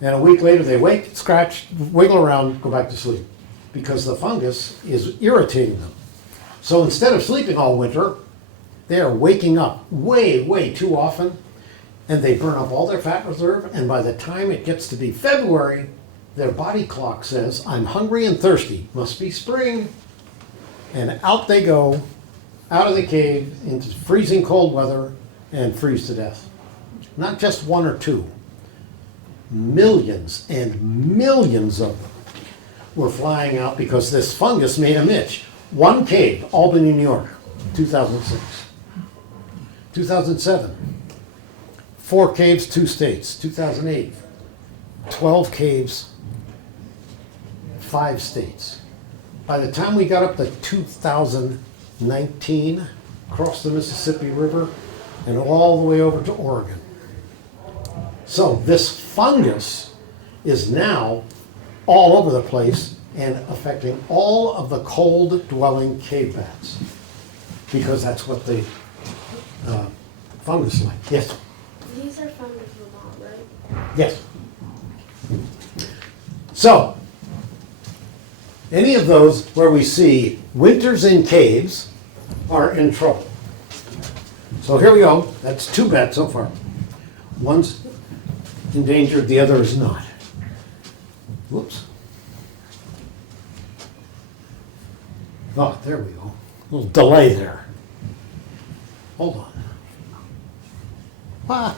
And a week later they wake, scratch, wiggle around, go back to sleep, because the fungus is irritating them. So instead of sleeping all winter, they are waking up way, way too often, and they burn up all their fat reserve, and by the time it gets to be February, their body clock says, I'm hungry and thirsty, must be spring. And out they go, out of the cave, into freezing cold weather, and freeze to death. Not just one or two. Millions and millions of them were flying out because this fungus made them itch. One cave, Albany, New York, 2006. 2007, 4 caves, 2 states. 2008, 12 caves, 5 states. By the time we got up to 2019, across the Mississippi River and all the way over to Oregon. So this fungus is now all over the place and affecting all of the cold-dwelling cave bats, because that's what the fungus like. Yes? These are found in Vermont, right? Yes. So, any of those where we see winters in caves are in trouble. So here we go. That's 2 bats so far. One's endangered, the other is not. Whoops. Oh, there we go. A little delay there. Hold on. Ah.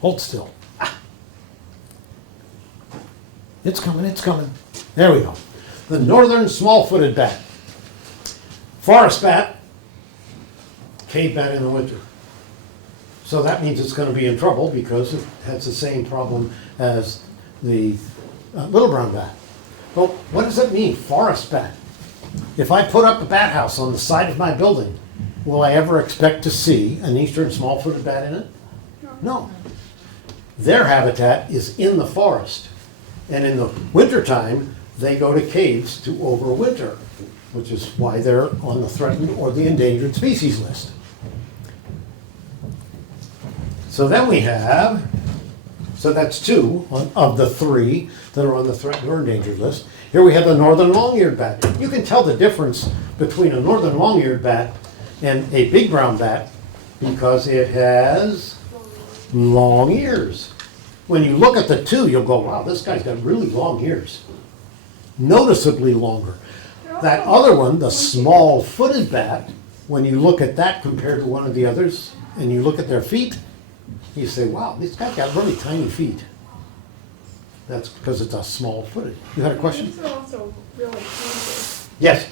Hold still. Ah. It's coming, it's coming. There we go. The northern small-footed bat. Forest bat, cave bat in the winter. So that means it's going to be in trouble because it has the same problem as the little brown bat. Well, what does it mean, forest bat? If I put up a bat house on the side of my building, will I ever expect to see an eastern small-footed bat in it? No. Their habitat is in the forest. And in the wintertime, they go to caves to overwinter, which is why they're on the threatened or the endangered species list. So then we have, so that's 2 of the 3 that are on the threatened or endangered list. Here we have the northern long-eared bat. You can tell the difference between a northern long-eared bat and a big brown bat because it has long ears. When you look at the 2, you'll go, wow, this guy's got really long ears. Noticeably longer. That other one, the small-footed bat, when you look at that compared to one of the others, and you look at their feet, you say, wow, this guy's got really tiny feet. That's because it's a small-footed. You had a question? These are also really tender. Yes.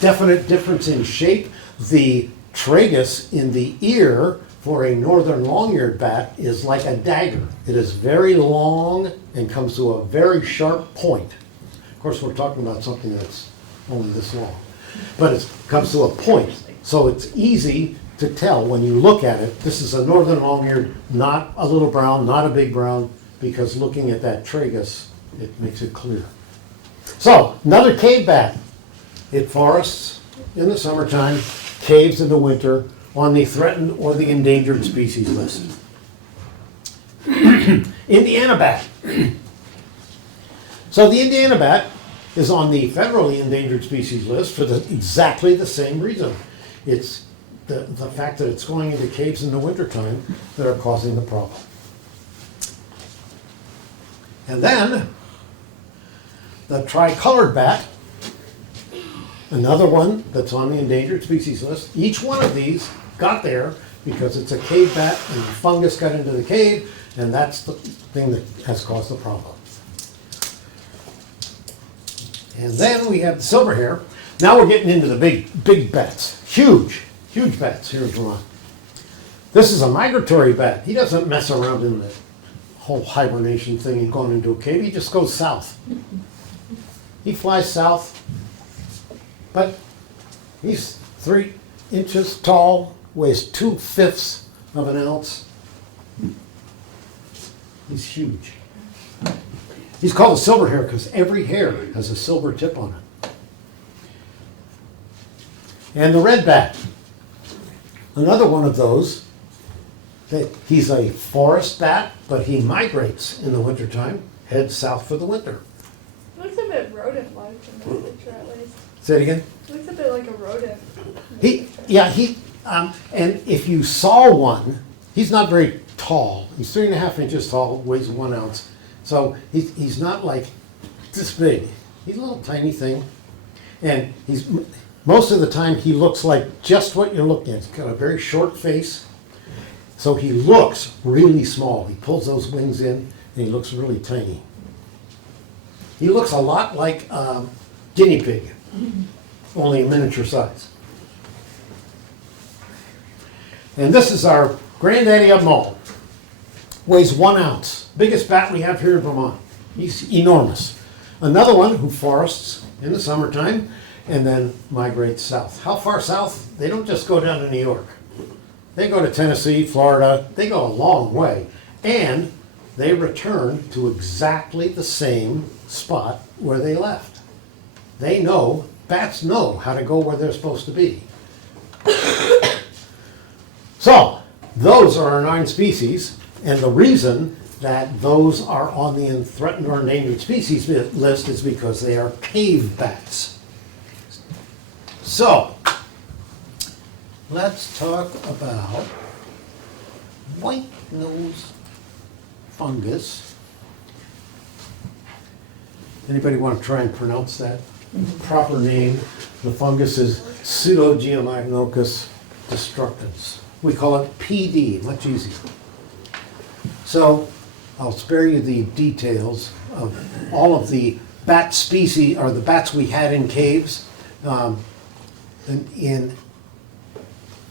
Definite difference in shape. The tragus in the ear for a northern long-eared bat is like a dagger. It is very long and comes to a very sharp point. Of course, we're talking about something that's only this long. But it comes to a point. So it's easy to tell when you look at it, this is a northern long-eared, not a little brown, not a big brown. because looking at that tragus, it makes it clear. So, another cave bat. It forests in the summertime, caves in the winter, on the threatened or the endangered species list. Indiana bat. So the Indiana bat is on the federally endangered species list for exactly the same reason. It's the fact that it's going into caves in the wintertime that are causing the problem. And then the tricolored bat, another one that's on the endangered species list. Each one of these got there because it's a cave bat and the fungus got into the cave, and that's the thing that has caused the problem. And then we have the silver hair. Now we're getting into the big bats. Huge bats here in Vermont. This is a migratory bat. He doesn't mess around in the whole hibernation thing and going into a cave. He just goes south. He flies south, but he's 3 inches tall, weighs 2/5 of an ounce. He's huge. He's called a silver hair because every hair has a silver tip on it. And the red bat, another one of those. He's a forest bat, but he migrates in the wintertime, heads south for the winter. Looks a bit rodent-like in the picture, at least. Say it again? Looks a bit like a rodent. And if you saw one, he's not very tall. He's 3.5 inches tall, weighs 1 ounce. So he's not like this big. He's a little tiny thing. And most of the time he looks like just what you're looking at. He's got a very short face. So he looks really small. He pulls those wings in and he looks really tiny. He looks a lot like a guinea pig, only a miniature size. And this is our granddaddy of them all. Weighs 1 ounce. Biggest bat we have here in Vermont. He's enormous. Another one who forests in the summertime and then migrates south. How far south? They don't just go down to New York. They go to Tennessee, Florida. They go a long way. And they return to exactly the same spot where they left. They know, bats know how to go where they're supposed to be. So, those are our 9 species, and the reason that those are on the threatened or endangered species list is because they are cave bats. So, let's talk about white nose fungus. Anybody want to try and pronounce that? Proper name. The fungus is Pseudogeomycnococcus destructans. We call it PD, much easier. So I'll spare you the details of all of the bat species, or the bats we had in caves. In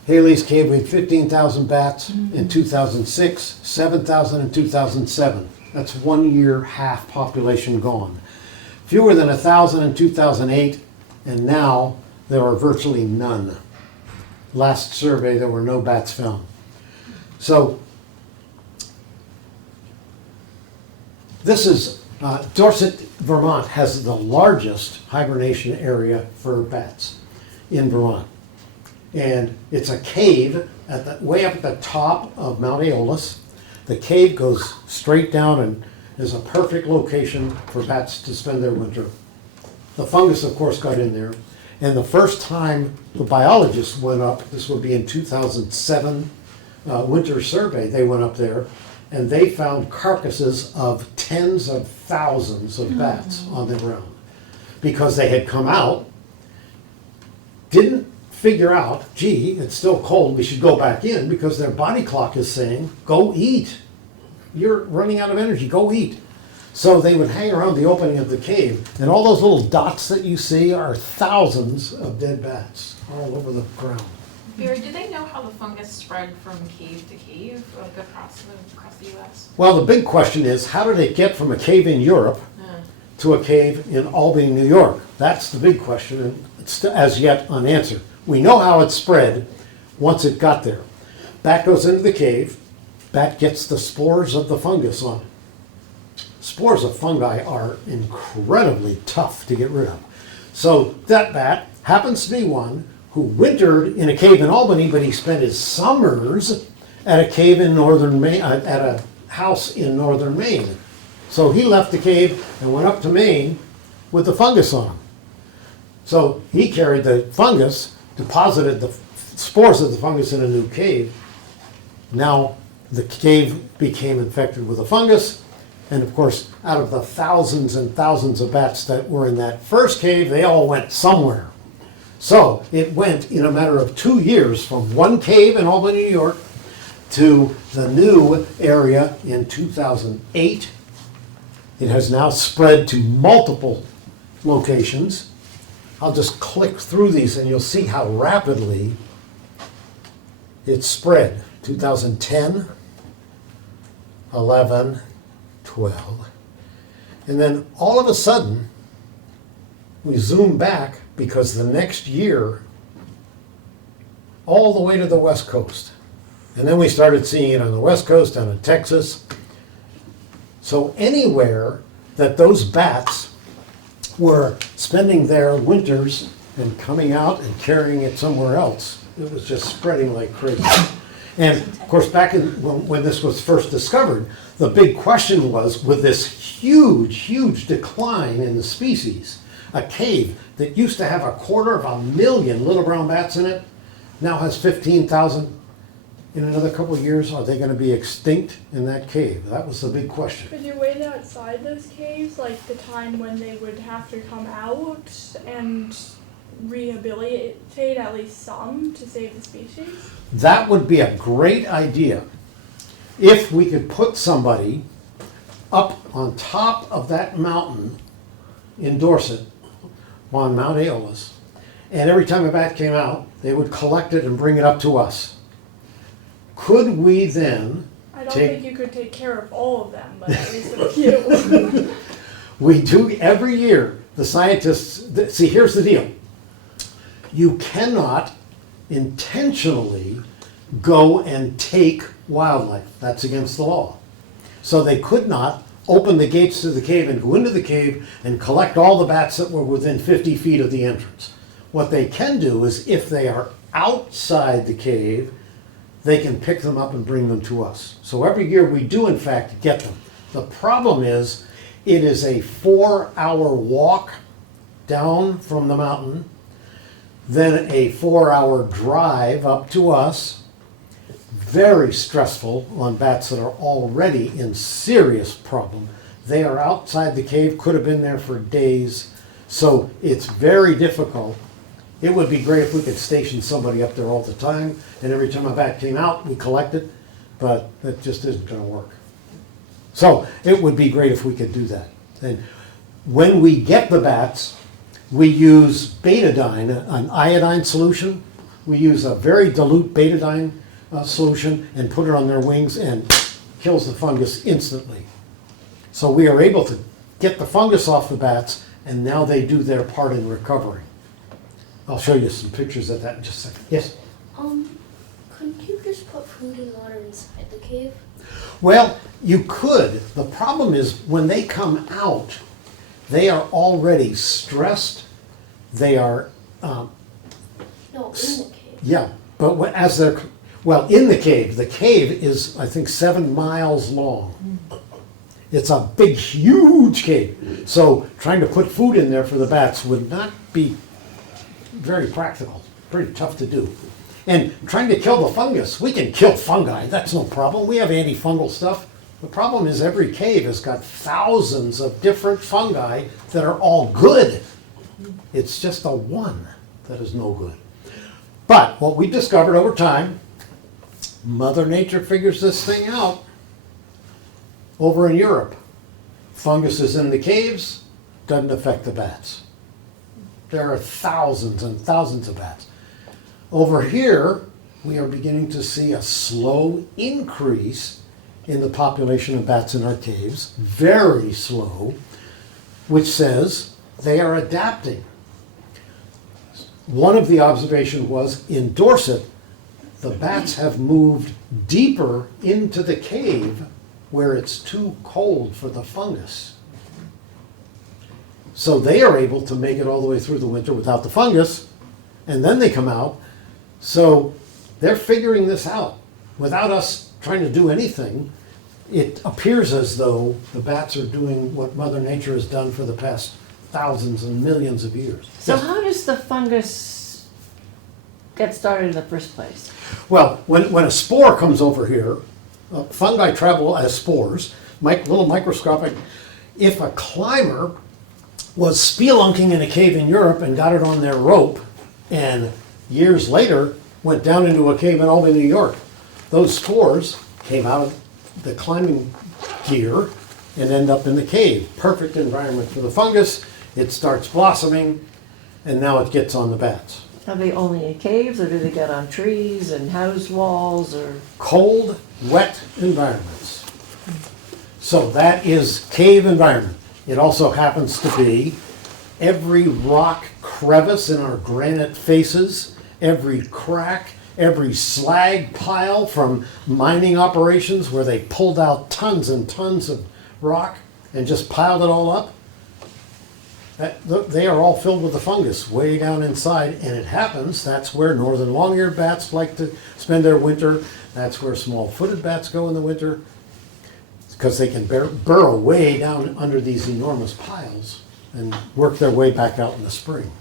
Haley's cave, we had 15,000 bats in 2006, 7,000 in 2007. That's 1 year, half population gone. Fewer than 1,000 in 2008, and now there are virtually none. Last survey, there were no bats found. So this is, Dorset, Vermont has the largest hibernation area for bats in Vermont. And it's a cave way up at the top of Mount Aeolus. The cave goes straight down and is a perfect location for bats to spend their winter. The fungus, of course, got in there. And the first time the biologists went up, this would be in 2007 winter survey, they went up there and they found carcasses of tens of thousands of bats on the ground because they had come out, didn't figure out, gee, it's still cold, we should go back in, because their body clock is saying, go eat. You're running out of energy, go eat. So they would hang around the opening of the cave, and all those little dots that you see are thousands of dead bats all over the ground. Barry, do they know how the fungus spread from cave to cave, like across the U.S.? Well, the big question is, how did it get from a cave in Europe to a cave in Albany, New York? That's the big question, and it's as yet unanswered. We know how it spread once it got there. Bat goes into the cave, bat gets the spores of the fungus on it. spores of fungi are incredibly tough to get rid of. So that bat happens to be one who wintered in a cave in Albany, but he spent his summers at a cave in northern Maine, at a house in northern Maine. So he left the cave and went up to Maine with the fungus on him. So he carried the fungus, deposited the spores of the fungus in a new cave. Now the cave became infected with a fungus, and of course, out of the thousands and thousands of bats that were in that first cave, they all went somewhere. So it went in a matter of 2 years from one cave in Albany, New York, to the new area in 2008. It has now spread to multiple locations. I'll just click through these and you'll see how rapidly it spread. 2010, 11, 12. And then all of a sudden, we zoom back because the next year, all the way to the West Coast. And then we started seeing it on the West Coast, down in Texas. So anywhere that those bats were spending their winters and coming out and carrying it somewhere else, it was just spreading like crazy. And of course, back when this was first discovered, the big question was, with this huge, huge decline in the species, a cave that used to have 250,000 little brown bats in it now has 15,000. In another couple of years, are they going to be extinct in that cave? That was the big question. Could you wait outside those caves, like the time when they would have to come out and rehabilitate at least some to save the species? That would be a great idea. If we could put somebody up on top of that mountain in Dorset, on Mount Aeolus, and every time a bat came out, they would collect it and bring it up to us. Could we then I don't think you could take care of all of them, but at least a few. We do every year. The scientists, see, here's the deal. You cannot intentionally go and take wildlife. That's against the law. So they could not open the gates to the cave and go into the cave and collect all the bats that were within 50 feet of the entrance. What they can do is, if they are outside the cave, they can pick them up and bring them to us. So every year we do in fact get them. The problem is, it is a 4-hour walk down from the mountain, then a 4-hour drive up to us. Very stressful on bats that are already in serious problem. They are outside the cave, could have been there for days, so it's very difficult. It would be great if we could station somebody up there all the time, and every time a bat came out, we collect it, but that just isn't going to work. So it would be great if we could do that. And when we get the bats, we use betadine, an iodine solution. We use a very dilute betadine solution and put it on their wings, and kills the fungus instantly. So we are able to get the fungus off the bats, and now they do their part in recovering. I'll show you some pictures of that in just a second. Yes? Couldn't you just put food and water inside the cave? Well, you could. The problem is, when they come out, they are already stressed. They are, No, in the cave. yeah, but as they're, well, in the cave is, I think, 7 miles long. It's a big, huge cave. So trying to put food in there for the bats would not be very practical, pretty tough to do. And trying to kill the fungus, we can kill fungi, that's no problem. We have antifungal stuff. The problem is, every cave has got thousands of different fungi that are all good. It's just the one that is no good. But what we discovered over time, Mother Nature figures this thing out. Over in Europe, fungus is in the caves, doesn't affect the bats. There are thousands and thousands of bats. Over here, we are beginning to see a slow increase in the population of bats in our caves, very slow, which says they are adapting. One of the observations was, in Dorset, the bats have moved deeper into the cave where it's too cold for the fungus. So they are able to make it all the way through the winter without the fungus, and then they come out. So they're figuring this out without us trying to do anything. It appears as though the bats are doing what Mother Nature has done for the past thousands and millions of years. So Yes. how does the fungus get started in the first place? Well, when a spore comes over here, fungi travel as spores, little microscopic. If a climber was spelunking in a cave in Europe and got it on their rope, and years later went down into a cave in Albany, New York, those spores came out of the climbing gear and end up in the cave. Perfect environment for the fungus. It starts blossoming, and now it gets on the bats. Are they only in caves, or do they get on trees and house walls, or? Cold, wet environments. So that is cave environment. It also happens to be every rock crevice in our granite faces, every crack, every slag pile from mining operations where they pulled out tons and tons of rock and just piled it all up. They are all filled with the fungus way down inside, and it happens, that's where northern long-eared bats like to spend their winter. That's where small-footed bats go in the winter, because they can burrow way down under these enormous piles and work their way back out in the spring.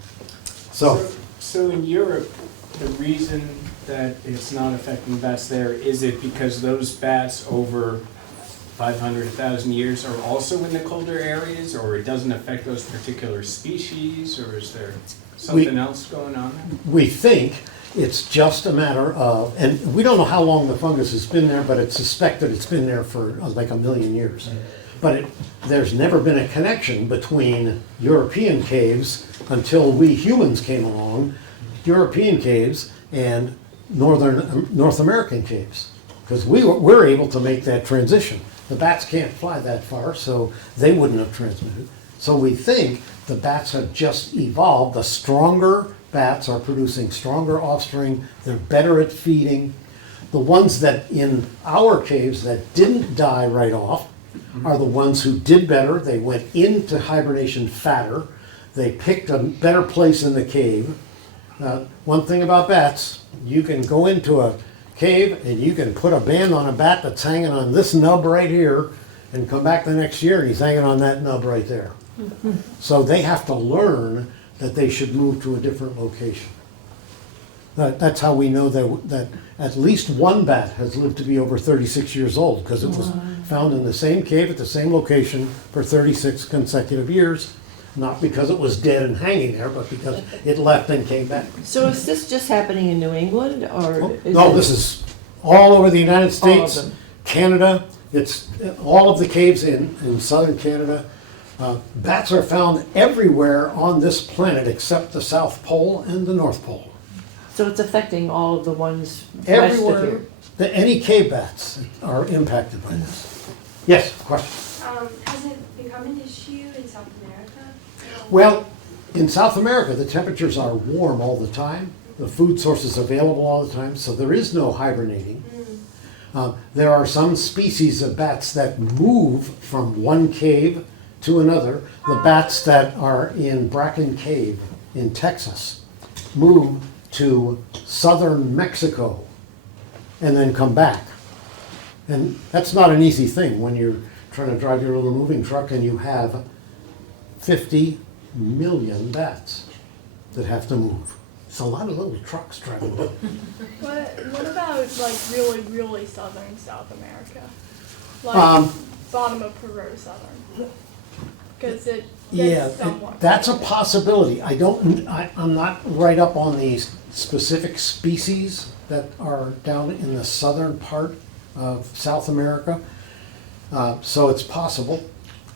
So in Europe, the reason that it's not affecting bats there, is it because those bats over 500, 1,000 years are also in the colder areas, or it doesn't affect those particular species, or is there something else going on there? we think it's just a matter of, and we don't know how long the fungus has been there, but it's suspected it's been there for like 1 million years. But there's never been a connection between European caves until we humans came along, European caves and North American caves, because we're able to make that transition. The bats can't fly that far, so they wouldn't have transmitted. So we think the bats have just evolved. The stronger bats are producing stronger offspring. They're better at feeding. The ones that in our caves that didn't die right off are the ones who did better. They went into hibernation fatter. They picked a better place in the cave. One thing about bats, you can go into a cave and you can put a band on a bat that's hanging on this nub right here and come back the next year and he's hanging on that nub right there. So they have to learn that they should move to a different location. That's how we know that at least one bat has lived to be over 36 years old, because it was found in the same cave at the same location for 36 consecutive years, not because it was dead and hanging there, but because it left and came back. So is this just happening in New England, or? No, this is all over the United States, them. Canada. It's all of the caves in southern Canada. Bats are found everywhere on this planet except the South Pole and the North Pole. So it's affecting all of the ones west of Everywhere, here? any cave bats are impacted by this. Yes, question? Has it become an issue in South America? Well, in South America, the temperatures are warm all the time. The food source is available all the time, so there is no hibernating. There are some species of bats that move from one cave to another. The bats that are in Bracken Cave in Texas move to southern Mexico and then come back. And that's not an easy thing when you're trying to drive your little moving truck and you have 50 million bats that have to move. It's a lot of little trucks driving. What about like really, really southern South America? Like bottom of Peru southern? Because it Yeah, gets somewhat. that's a possibility. I'm not right up on the specific species that are down in the southern part of South America. So it's possible.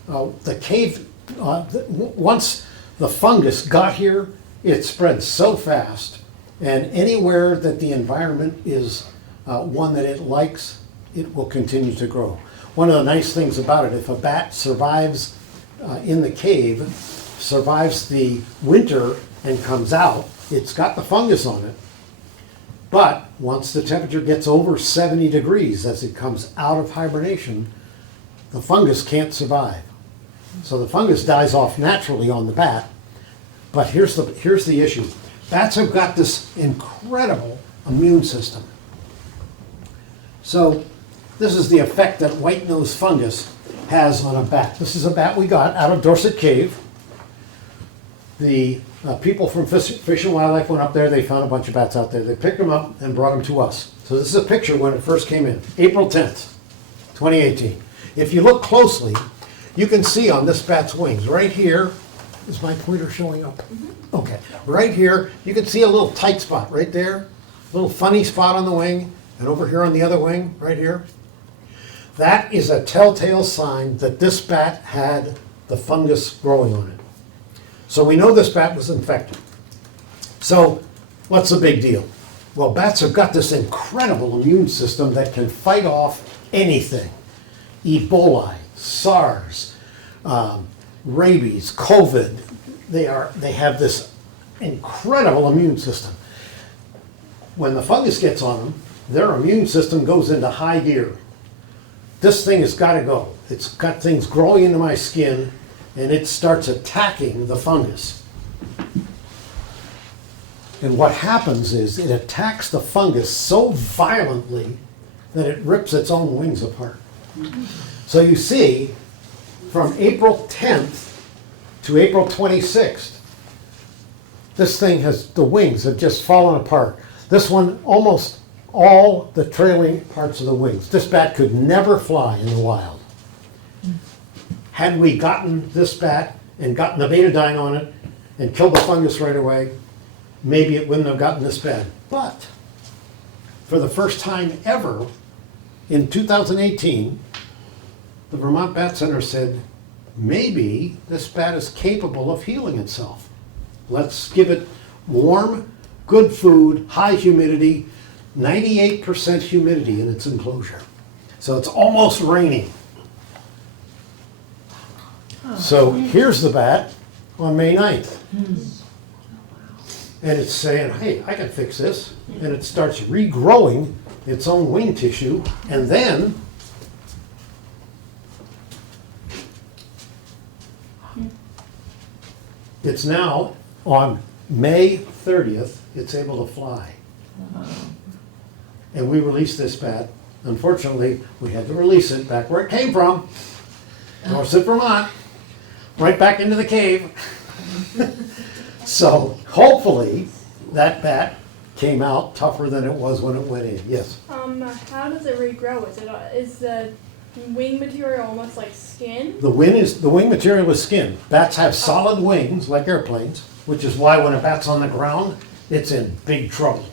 The cave, once the fungus got here, it spread so fast, and anywhere that the environment is one that it likes, it will continue to grow. One of the nice things about it, if a bat survives in the cave, survives the winter and comes out, it's got the fungus on it. But once the temperature gets over 70 degrees as it comes out of hibernation, the fungus can't survive. So the fungus dies off naturally on the bat, but here's the issue. Bats have got this incredible immune system. So this is the effect that white-nosed fungus has on a bat. This is a bat we got out of Dorset Cave. The people from Fish and Wildlife went up there, they found a bunch of bats out there. They picked them up and brought them to us. So this is a picture when it first came in, April 10th, 2018. If you look closely, you can see on this bat's wings, right here, is my pointer showing up? Okay, right here, you can see a little tight spot right there, a little funny spot on the wing, and over here on the other wing, right here. That is a telltale sign that this bat had the fungus growing on it. So we know this bat was infected. So what's the big deal? Well, bats have got this incredible immune system that can fight off anything. Ebola, SARS, rabies, COVID. They have this incredible immune system. When the fungus gets on them, their immune system goes into high gear. This thing has got to go. It's got things growing into my skin, and it starts attacking the fungus. And what happens is it attacks the fungus so violently that it rips its own wings apart. So you see, from April 10th to April 26th, this thing the wings have just fallen apart. This one, almost all the trailing parts of the wings. This bat could never fly in the wild. Had we gotten this bat and gotten the betadine on it and killed the fungus right away, maybe it wouldn't have gotten this bad. But for the first time ever, in 2018, the Vermont Bat Center said, maybe this bat is capable of healing itself. Let's give it warm, good food, high humidity, 98% humidity in its enclosure. So it's almost raining. So here's the bat on May 9th. And it's saying, hey, I can fix this. And it starts regrowing its own wing tissue. And then it's now on May 30th, it's able to fly. And we released this bat. Unfortunately, we had to release it back where it came from, Dorset, Vermont, right back into the cave. So hopefully that bat came out tougher than it was when it went in. Yes? How does it regrow? Is the wing material almost like skin? The wing material is skin. Bats have solid wings like airplanes, which is why when a bat's on the ground, it's in big trouble.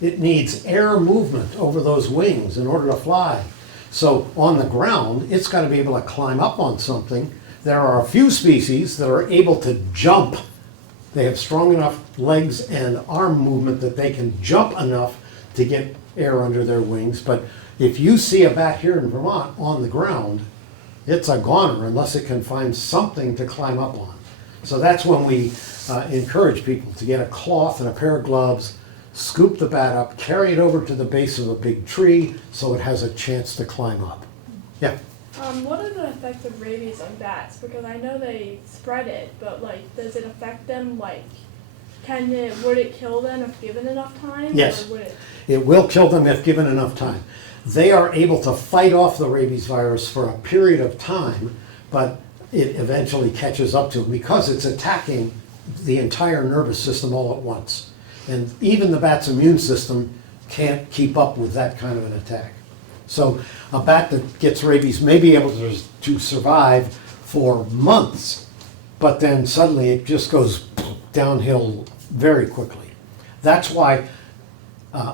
It needs air movement over those wings in order to fly. So on the ground, it's got to be able to climb up on something. There are a few species that are able to jump. They have strong enough legs and arm movement that they can jump enough to get air under their wings. But if you see a bat here in Vermont on the ground, it's a goner unless it can find something to climb up on. So that's when we encourage people to get a cloth and a pair of gloves, scoop the bat up, carry it over to the base of a big tree so it has a chance to climb up. Yeah? What are the effects of rabies on bats? Because I know they spread it, but does it affect them? Would it kill them if given enough time? Yes. Or would it? It will kill them if given enough time. They are able to fight off the rabies virus for a period of time, but it eventually catches up to them because it's attacking the entire nervous system all at once. And even the bat's immune system can't keep up with that kind of an attack. So a bat that gets rabies may be able to survive for months, but then suddenly it just goes downhill very quickly. That's why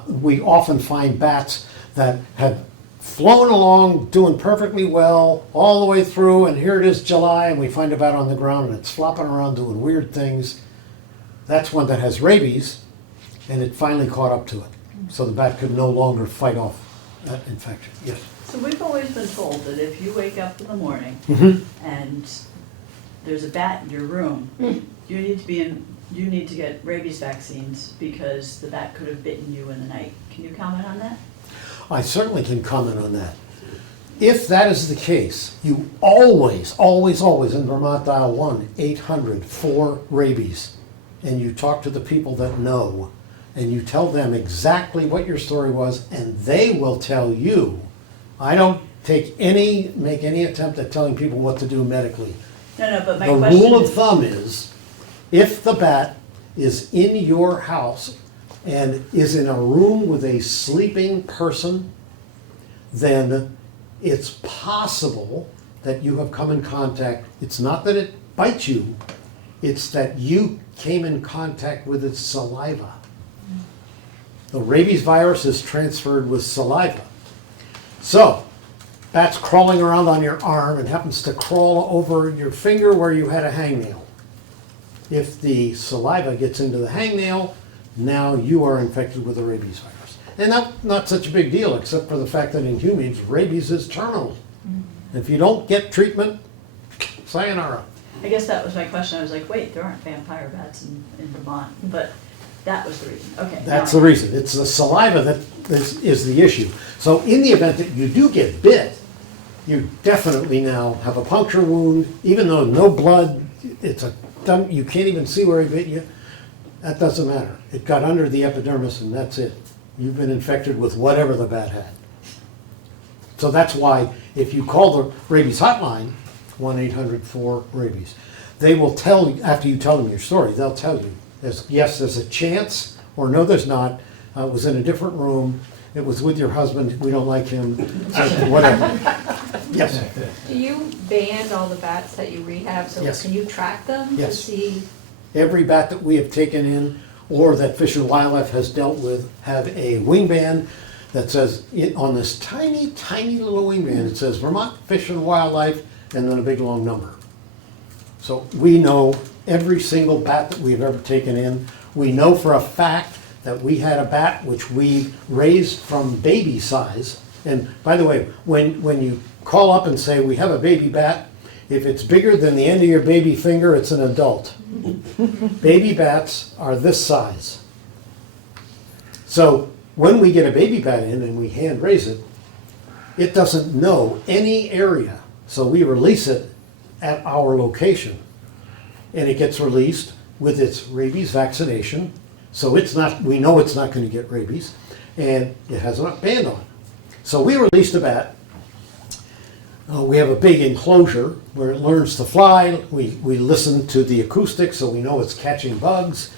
we often find bats that have flown along doing perfectly well all the way through, and here it is July and we find a bat on the ground and it's flopping around doing weird things. That's one that has rabies, and it finally caught up to it. So the bat could no longer fight off that infection. Yes? So we've always been told that if you wake up in the morning and there's a bat in your room, you need to get rabies vaccines because the bat could have bitten you in the night. Can you comment on that? I certainly can comment on that. If that is the case, you always, always, always in Vermont dial 1-800-4-RABIES. And you talk to the people that know, and you tell them exactly what your story was, and they will tell you. I don't make any attempt at telling people what to do medically. No, but my The question rule of is, thumb is, if the bat is in your house and is in a room with a sleeping person, then it's possible that you have come in contact. It's not that it bites you, it's that you came in contact with its saliva. The rabies virus is transferred with saliva. So, bat's crawling around on your arm and happens to crawl over your finger where you had a hangnail. If the saliva gets into the hangnail, now you are infected with the rabies virus. And that's not such a big deal, except for the fact that in humans, rabies is terminal. If you don't get treatment, sayonara. I guess that was my question. I was like, wait, there aren't vampire bats in Vermont, but that was the reason. Okay. That's the reason. It's the saliva that is the issue. So in the event that you do get bit, you definitely now have a puncture wound, even though no blood, you can't even see where he bit you. That doesn't matter. It got under the epidermis and that's it. You've been infected with whatever the bat had. So that's why if you call the rabies hotline, 1-800-4-RABIES, they will tell you, after you tell them your story, they'll tell you, yes, there's a chance, or no, there's not. It was in a different room. It was with your husband. We don't like him. Whatever. Yes. Do you ban all the bats that you rehab? So Yes. can you track them to Yes. see? Every bat that we have taken in or that Fish and Wildlife has dealt with have a wing band that says, on this tiny, tiny little wing band, it says Vermont Fish and Wildlife and then a big long number. So we know every single bat that we've ever taken in. We know for a fact that we had a bat which we raised from baby size. And by the way, when you call up and say, we have a baby bat, if it's bigger than the end of your baby finger, it's an adult. Baby bats are this size. So when we get a baby bat in and we hand raise it, it doesn't know any area. So we release it at our location. And it gets released with its rabies vaccination. So we know it's not going to get rabies. And it has a band on. So we released a bat. We have a big enclosure where it learns to fly. We listen to the acoustics so we know it's catching bugs.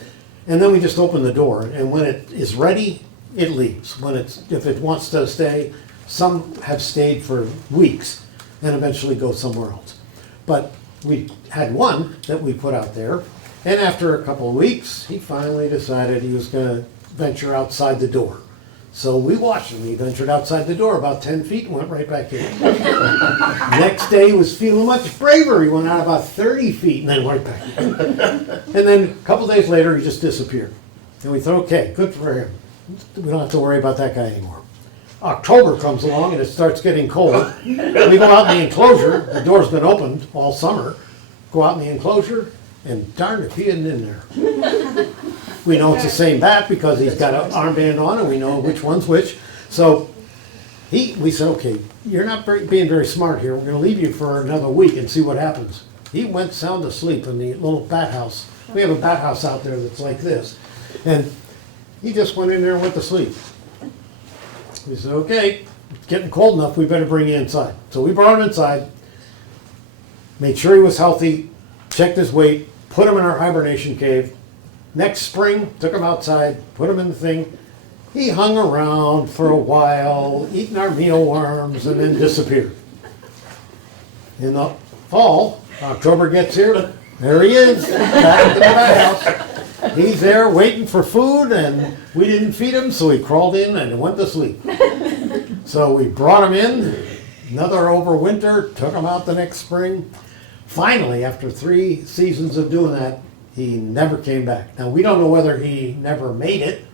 And then we just open the door. And when it is ready, it leaves. If it wants to stay, some have stayed for weeks and eventually go somewhere else. But we had one that we put out there. And after a couple of weeks, he finally decided he was going to venture outside the door. So we watched him. He ventured outside the door about 10 feet and went right back in. Next day, he was feeling much braver. He went out about 30 feet and then right back in. And then a couple days later, he just disappeared. And we thought, okay, good for him. We don't have to worry about that guy anymore. October comes along and it starts getting cold. We go out in the enclosure. The door's been opened all summer. Go out in the enclosure, and darn if he isn't in there. We know it's the same bat because he's got an armband on and we know which one's which. So we said, okay, you're not being very smart here. We're going to leave you for another week and see what happens. He went sound asleep in the little bat house. We have a bat house out there that's like this. And he just went in there and went to sleep. We said, okay, it's getting cold enough, we better bring you inside. So we brought him inside, made sure he was healthy, checked his weight, put him in our hibernation cave. Next spring, took him outside, put him in the thing. He hung around for a while, eating our mealworms, and then disappeared. In the fall, October gets here, there he is, back in the bat house. He's there waiting for food, and we didn't feed him, so he crawled in and went to sleep. So we brought him in, another overwinter, took him out the next spring. Finally, after 3 seasons of doing that, he never came back. Now, we don't know whether he never made it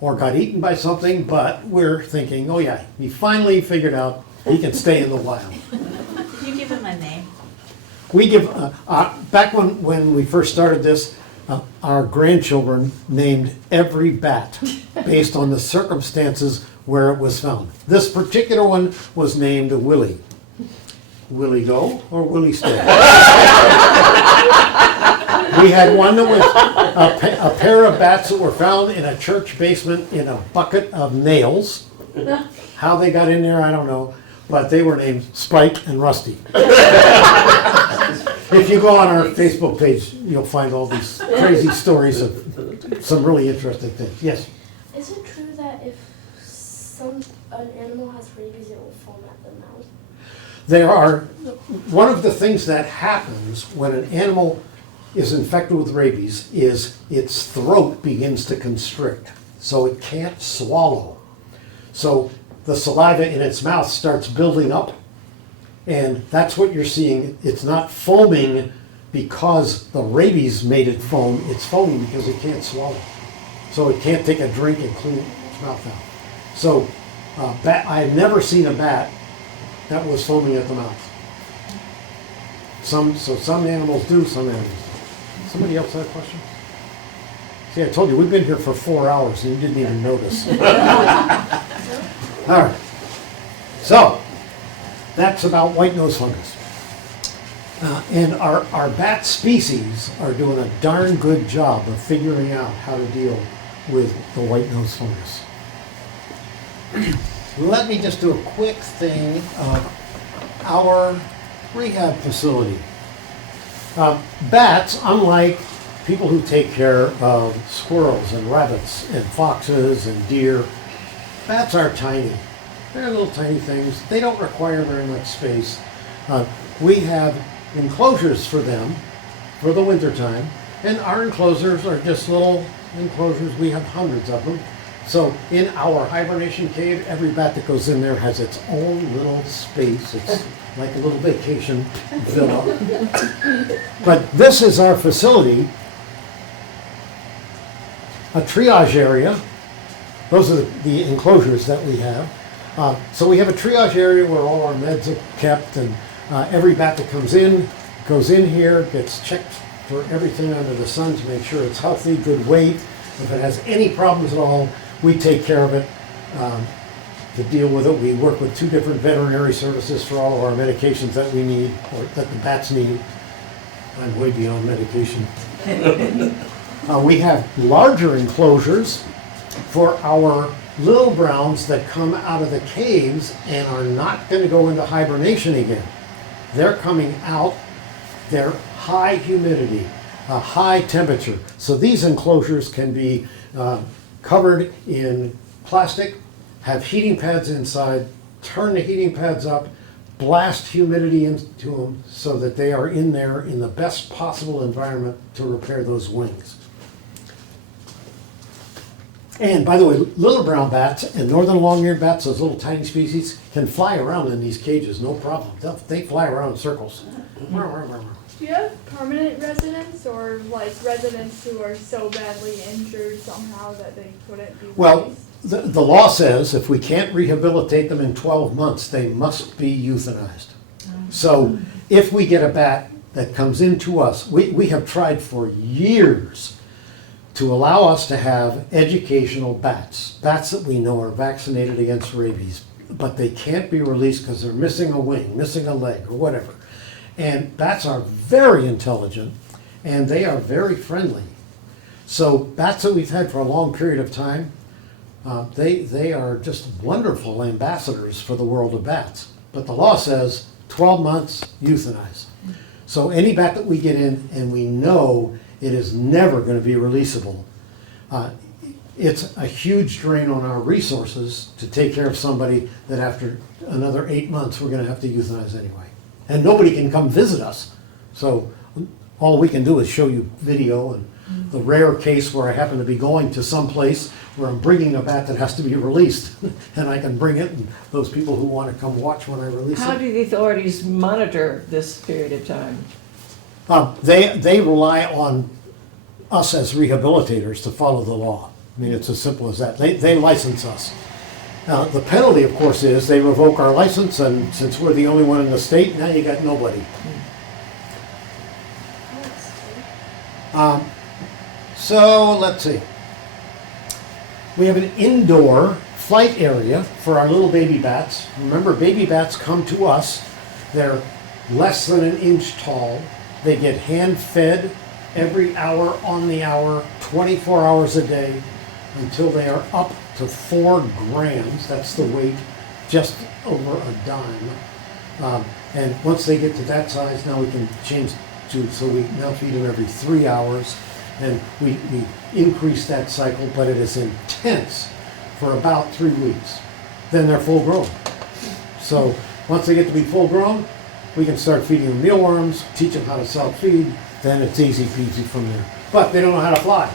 or got eaten by something, but we're thinking, oh yeah, he finally figured out he can stay in the wild. Did you give him a name? We give, back when we first started this, our grandchildren named every bat based on the circumstances where it was found. This particular one was named Willie. will he go or will he stay? We had one that was a pair of bats that were found in a church basement in a bucket of nails. How they got in there, I don't know, but they were named Spike and Rusty. If you go on our Facebook page, you'll find all these crazy stories of some really interesting things. Yes? Is it true that if an animal has rabies, it will foam at the mouth? One of the things that happens when an animal is infected with rabies is its throat begins to constrict, so it can't swallow. So the saliva in its mouth starts building up, and that's what you're seeing. It's not foaming because the rabies made it foam, it's foaming because it can't swallow. So it can't take a drink and clean its mouth out. So I've never seen a bat that was foaming at the mouth. Some animals do, some animals don't. Somebody else had a question? See, I told you, we've been here for 4 hours and you didn't even notice. All right. So, that's about white nose fungus. And our bat species are doing a darn good job of figuring out how to deal with the white nose fungus. Let me just do a quick thing of our rehab facility. Bats, unlike people who take care of squirrels and rabbits and foxes and deer, bats are tiny. They're little tiny things. They don't require very much space. We have enclosures for them for the wintertime, and our enclosures are just little enclosures. We have hundreds of them. So in our hibernation cave, every bat that goes in there has its own little space. It's like a little vacation villa. But this is our facility, a triage area. Those are the enclosures that we have. So we have a triage area where all our meds are kept, and every bat that comes in goes in here, gets checked for everything under the sun to make sure it's healthy, good weight. If it has any problems at all, we take care of it. To deal with it, we work with 2 different veterinary services for all of our medications that we need, or that the bats need. I'm way beyond medication. We have larger enclosures for our little browns that come out of the caves and are not going to go into hibernation again. They're coming out, they're high humidity, high temperature. So these enclosures can be covered in plastic, have heating pads inside, turn the heating pads up, blast humidity into them so that they are in there in the best possible environment to repair those wings. And by the way, little brown bats and northern long-eared bats, those little tiny species, can fly around in these cages, no problem. They fly around in circles. Do you have permanent residents or like residents who are so badly injured somehow that they couldn't be Well, released? the law says if we can't rehabilitate them in 12 months, they must be euthanized. So if we get a bat that comes into us, we have tried for years to allow us to have educational bats that we know are vaccinated against rabies, but they can't be released because they're missing a wing, missing a leg, or whatever. And bats are very intelligent, and they are very friendly. So bats that we've had for a long period of time, they are just wonderful ambassadors for the world of bats. But the law says 12 months, euthanize. So any bat that we get in and we know it is never going to be releasable, it's a huge drain on our resources to take care of somebody that after another 8 months we're going to have to euthanize anyway. And nobody can come visit us. So all we can do is show you video, and the rare case where I happen to be going to some place where I'm bringing a bat that has to be released, and I can bring it, and those people who want to come watch when I release How it. do the authorities monitor this period of time? They rely on us as rehabilitators to follow the law. I mean, it's as simple as that. They license us. The penalty, of course, is they revoke our license, and since we're the only one in the state, now you got nobody. So let's see. We have an indoor flight area for our little baby bats. Remember, baby bats come to us. They're less than an inch tall. They get hand-fed every hour on the hour, 24 hours a day, until they are up to 4 grams. That's the weight, just over a dime. And once they get to that size, now we can change so we now feed them every 3 hours. And we increase that cycle, but it is intense for about 3 weeks. Then they're full grown. So once they get to be full grown, we can start feeding them mealworms, teach them how to self-feed, then it's easy peasy from there. But they don't know how to fly.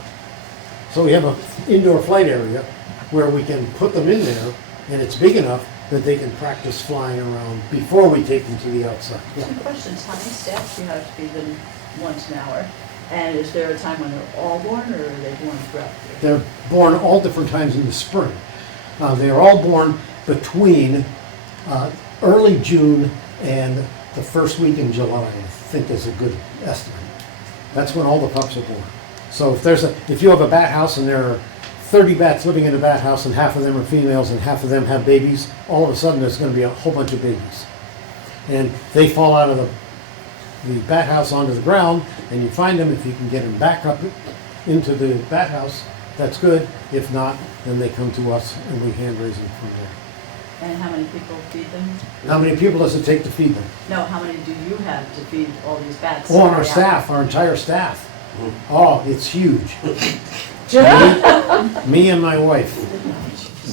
So we have an indoor flight area where we can put them in there, and it's big enough that they can practice flying around before we take them to the outside. Yeah. 2 questions. How many staff do you have to feed them once an hour? And is there a time when they're all born, or are they born throughout the year? They're born all different times in the spring. They are all born between early June and the first week in July, I think is a good estimate. That's when all the pups are born. So if you have a bat house and there are 30 bats living in a bat house and half of them are females and half of them have babies, all of a sudden there's going to be a whole bunch of babies. And they fall out of the bat house onto the ground, and you find them. If you can get them back up into the bat house, that's good. If not, then they come to us and we hand raise them from there. And how many people feed them? How many people does it take to feed them? No, how many do you have to feed all these bats? Oh, on our every staff, hour? our entire staff. Oh, it's huge. me and my wife.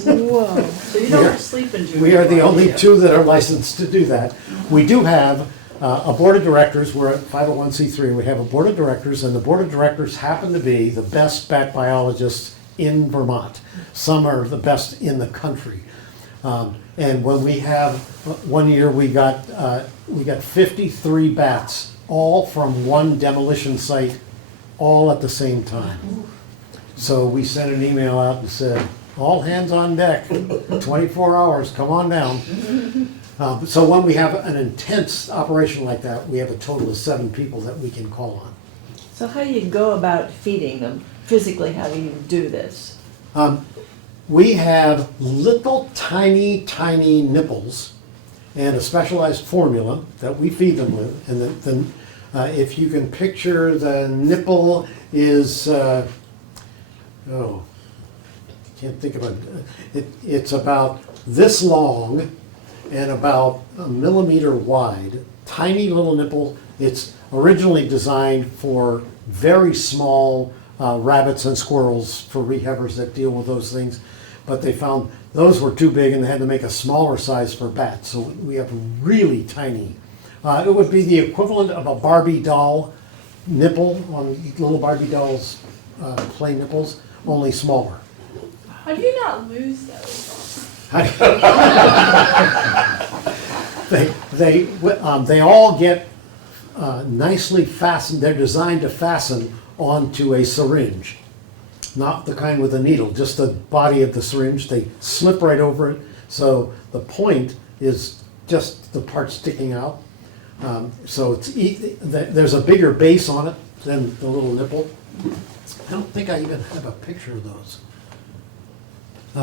Whoa. So you don't sleep in June? We are the only 2 that are licensed to do that. We do have a board of directors. We're at 501c3. We have a board of directors, and the board of directors happen to be the best bat biologists in Vermont. Some are the best in the country. And when we have, one year we got 53 bats, all from one demolition site, all at the same time. So we sent an email out and said, all hands on deck, 24 hours, come on down. So when we have an intense operation like that, we have a total of 7 people that we can call on. So how do you go about feeding them? Physically, how do you do this? We have little tiny nipples and a specialized formula that we feed them with. And if you can picture, the nipple is, can't think of it. It's about this long and about a millimeter wide. Tiny little nipple. It's originally designed for very small rabbits and squirrels, for rehabbers that deal with those things. But they found those were too big and they had to make a smaller size for bats. So we have really tiny. It would be the equivalent of a Barbie doll nipple on little Barbie dolls' play nipples, only smaller. How do you not lose those? They all get nicely fastened. They're designed to fasten onto a syringe. Not the kind with a needle, just the body of the syringe. They slip right over it, so the point is just the part sticking out. So there's a bigger base on it than the little nipple. I don't think I even have a picture of those.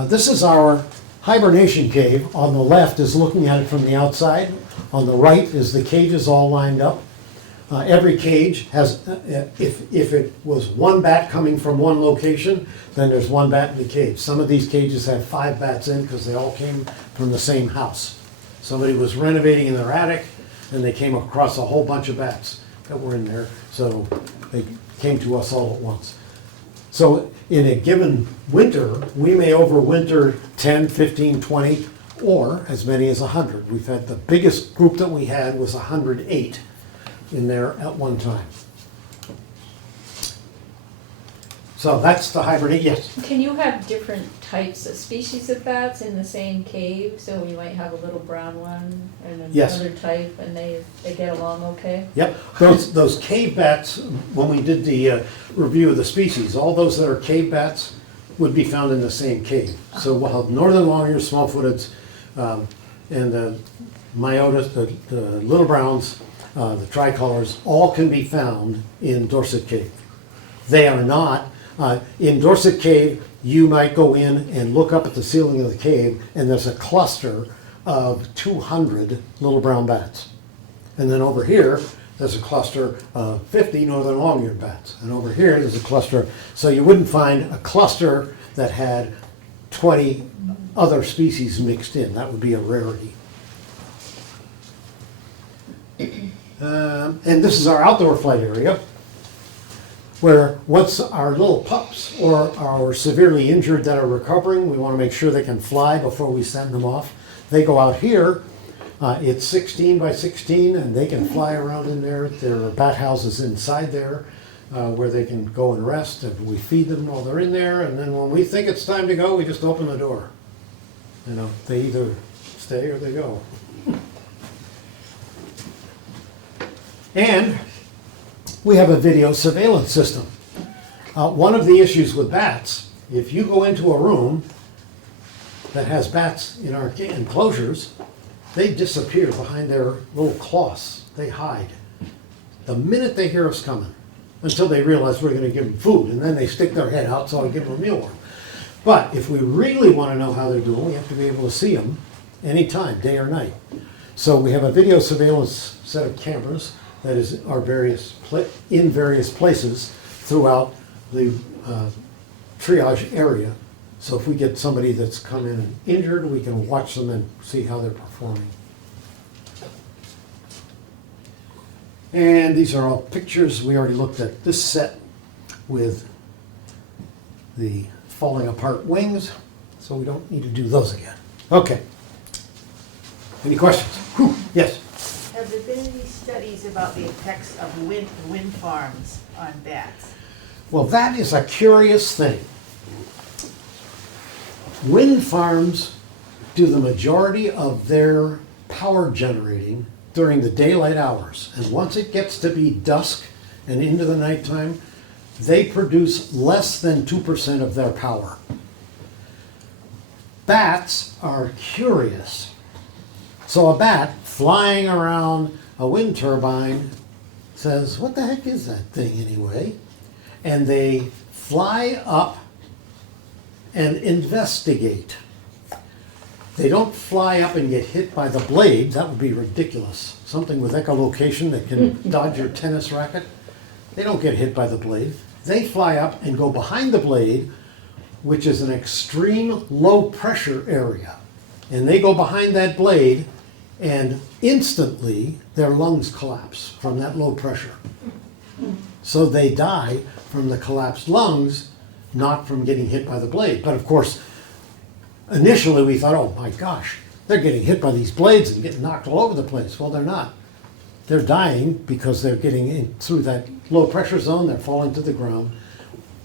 This is our hibernation cave. On the left is looking at it from the outside. On the right is the cages all lined up. Every cage has, if it was one bat coming from one location, then there's one bat in the cage. Some of these cages have 5 bats in because they all came from the same house. Somebody was renovating in their attic and they came across a whole bunch of bats that were in there, so they came to us all at once. So in a given winter, we may overwinter 10, 15, 20, or as many as 100. We've had, the biggest group that we had was 108 in there at one time. So that's the hibernate, yes. Can you have different types of species of bats in the same cave? So you might have a little brown one and Yes. another type, and they get along okay? Yep, those cave bats, when we did the review of the species, all those that are cave bats would be found in the same cave. So we'll have northern long-eared small-footeds, and the myotas, the little browns, the tricolors, all can be found in Dorset Cave. They are not, in Dorset Cave, you might go in and look up at the ceiling of the cave and there's a cluster of 200 little brown bats. And then over here, there's a cluster of 50 northern long-eared bats. And over here, there's a cluster, so you wouldn't find a cluster that had 20 other species mixed in. That would be a rarity. And this is our outdoor flight area, where once our little pups or are severely injured that are recovering, we want to make sure they can fly before we send them off. They go out here. It's 16 by 16, and they can fly around in there. There are bat houses inside there where they can go and rest, and we feed them while they're in there. And then when we think it's time to go, we just open the door. You know, they either stay or they go. And we have a video surveillance system. One of the issues with bats, if you go into a room that has bats in our enclosures, they disappear behind their little cloths. They hide the minute they hear us coming, until they realize we're going to give them food, and then they stick their head out, so I give them a mealworm. But if we really want to know how they're doing, we have to be able to see them anytime, day or night. So we have a video surveillance set of cameras that is in various places throughout the triage area. So if we get somebody that's come in and injured, we can watch them and see how they're performing. And these are all pictures. We already looked at this set with the falling apart wings, so we don't need to do those again. Okay. Any questions? Whew. Yes? Have there been any studies about the effects of wind farms on bats? Well, that is a curious thing. Wind farms do the majority of their power generating during the daylight hours. And once it gets to be dusk and into the nighttime, they produce less than 2% of their power. Bats are curious. So a bat flying around a wind turbine says, what the heck is that thing anyway? And they fly up and investigate. They don't fly up and get hit by the blade. That would be ridiculous. Something with echolocation that can dodge your tennis racket. They don't get hit by the blade. They fly up and go behind the blade, which is an extreme low pressure area. And they go behind that blade, and instantly their lungs collapse from that low pressure. So they die from the collapsed lungs, not from getting hit by the blade. But of course, initially we thought, oh my gosh, they're getting hit by these blades and getting knocked all over the place. Well, they're not. They're dying because they're getting in through that low pressure zone, they're falling to the ground.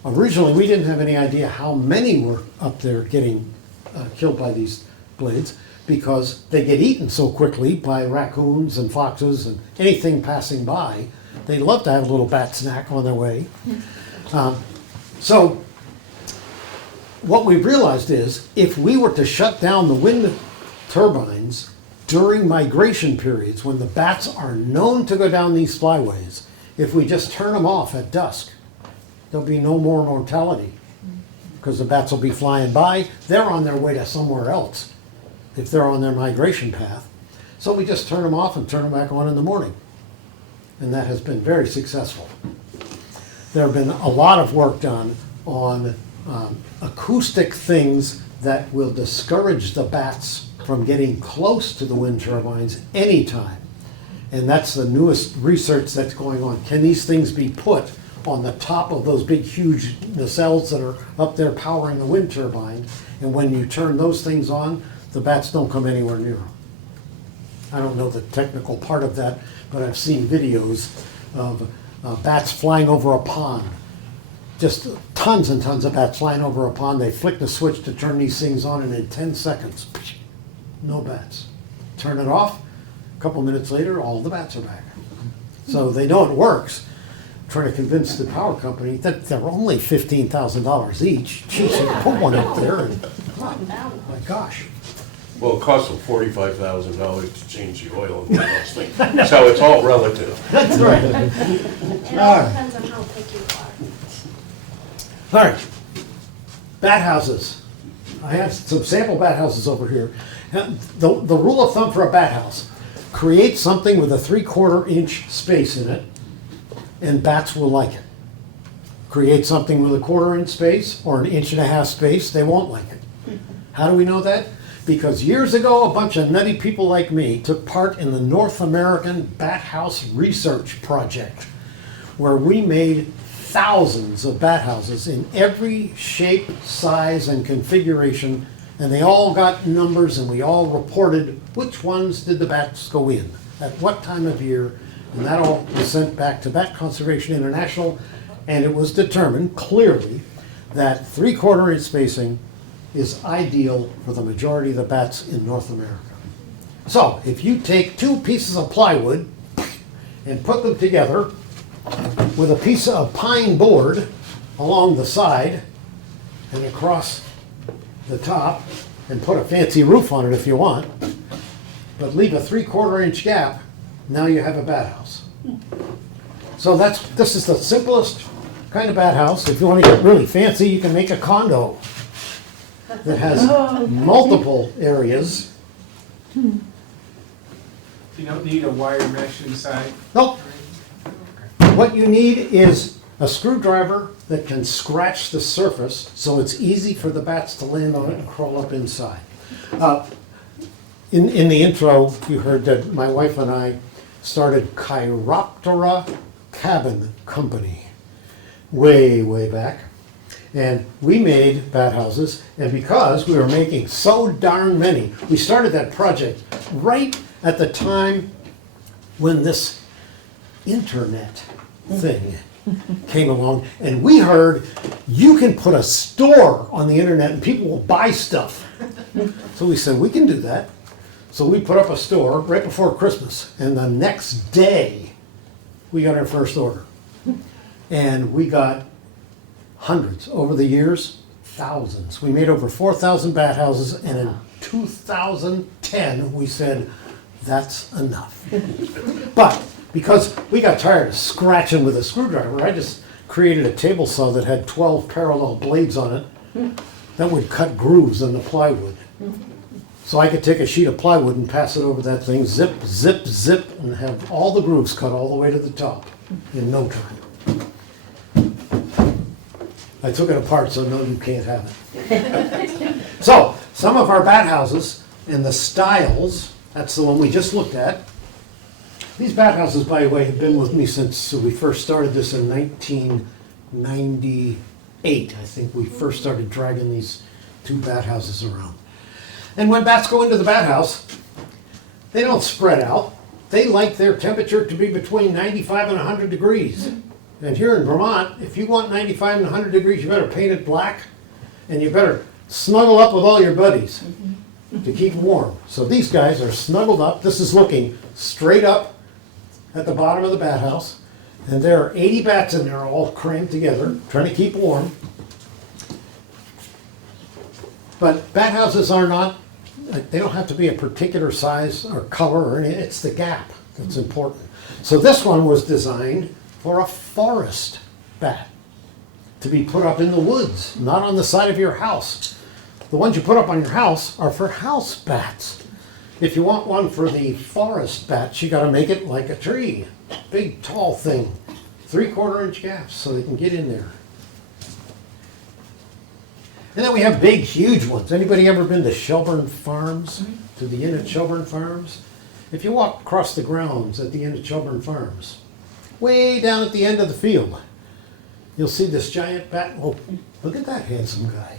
Originally, we didn't have any idea how many were up there getting killed by these blades, because they get eaten so quickly by raccoons and foxes and anything passing by. They love to have a little bat snack on their way. So what we've realized is, if we were to shut down the wind turbines during migration periods when the bats are known to go down these flyways, if we just turn them off at dusk, there'll be no more mortality, because the bats will be flying by. They're on their way to somewhere else if they're on their migration path. So we just turn them off and turn them back on in the morning. And that has been very successful. There have been a lot of work done on acoustic things that will discourage the bats from getting close to the wind turbines anytime. And that's the newest research that's going on. Can these things be put on the top of those big, huge nacelles that are up there powering the wind turbine? And when you turn those things on, the bats don't come anywhere near them. I don't know the technical part of that, but I've seen videos of bats flying over a pond. Just tons and tons of bats flying over a pond. They flick the switch to turn these things on, and in 10 seconds, no bats. Turn it off, a couple minutes later, all the bats are back. So they know it works. Trying to convince the power company that they're only $15,000 each. Geez, you put one up there and, oh my gosh. Well, it costs them $45,000 to change the oil and those things. So it's all relative. That's right. It all depends on how thick you are. All right. Bat houses. I have some sample bat houses over here. The rule of thumb for a bat house, create something with a 3/4 inch space in it, and bats will like it. Create something with a 1/4 inch space or an 1.5 inch space, they won't like it. How do we know that? Because years ago, a bunch of nutty people like me took part in the North American Bat House Research Project, where we made thousands of bat houses in every shape, size, and configuration, and they all got numbers, and we all reported which ones did the bats go in, at what time of year, and that all was sent back to Bat Conservation International, and it was determined clearly that 3/4 inch spacing is ideal for the majority of the bats in North America. So if you take 2 pieces of plywood and put them together with a piece of pine board along the side and across the top, and put a fancy roof on it if you want, but leave a 3/4 inch gap, now you have a bat house. So this is the simplest kind of bat house. If you want to get really fancy, you can make a condo that has multiple areas. You don't need a wire mesh inside? Nope. What you need is a screwdriver that can scratch the surface so it's easy for the bats to land on it and crawl up inside. In the intro, you heard that my wife and I started Chiroptera Cabin Company way, way back. And we made bat houses, and because we were making so darn many, we started that project right at the time when this internet thing came along, and we heard you can put a store on the internet and people will buy stuff. So we said, we can do that. So we put up a store right before Christmas, and the next day we got our first order. And we got hundreds over the years, thousands. We made over 4,000 bat houses, and in 2010 we said, that's enough. But because we got tired of scratching with a screwdriver, I just created a table saw that had 12 parallel blades on it that would cut grooves in the plywood. So I could take a sheet of plywood and pass it over that thing, zip, zip, zip, and have all the grooves cut all the way to the top in no time. I took it apart, so no, you can't have it. So some of our bat houses and the styles, that's the one we just looked at. These bat houses, by the way, have been with me since we first started this in 1998. I think we first started dragging these 2 bat houses around. And when bats go into the bat house, they don't spread out. They like their temperature to be between 95 and 100 degrees. And here in Vermont, if you want 95 and 100 degrees, you better paint it black, and you better snuggle up with all your buddies to keep warm. So these guys are snuggled up. This is looking straight up at the bottom of the bat house, and there are 80 bats in there all crammed together, trying to keep warm. But bat houses are not, they don't have to be a particular size or color or anything. It's the gap that's important. So this one was designed for a forest bat, to be put up in the woods, not on the side of your house. The ones you put up on your house are for house bats. If you want one for the forest bats, you gotta make it like a tree, big tall thing, 3/4 inch gaps so they can get in there. And then we have big, huge ones. Anybody ever been to Shelburne Farms, to the inn at Shelburne Farms? If you walk across the grounds at the inn at Shelburne Farms, way down at the end of the field, you'll see this giant bat. Oh, look at that handsome guy.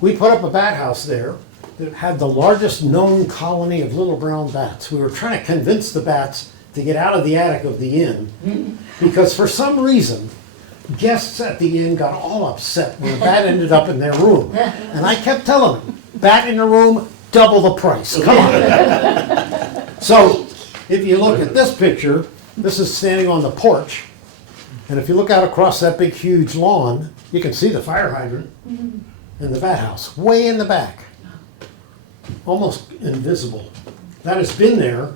We put up a bat house there that had the largest known colony of little brown bats. We were trying to convince the bats to get out of the attic of the inn because for some reason, guests at the inn got all upset when a bat ended up in their room. And I kept telling them, bat in the room, double the price. Come on. So if you look at this picture, this is standing on the porch. And if you look out across that big, huge lawn, you can see the fire hydrant and the bat house way in the back. Almost invisible. That has been there.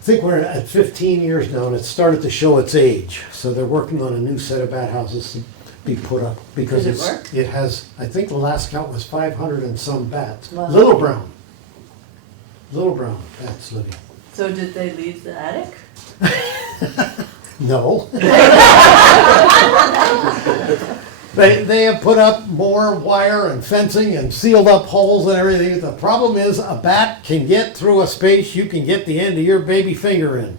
I think we're at 15 years now, and it's started to show its age. So they're working on a new set of bat houses to be put up because it has. I think the last count was 500 and some bats. Wow. Little brown. little brown bats living. So did they leave the attic? No. They have put up more wire and fencing and sealed up holes and everything. The problem is a bat can get through a space you can get the end of your baby finger in.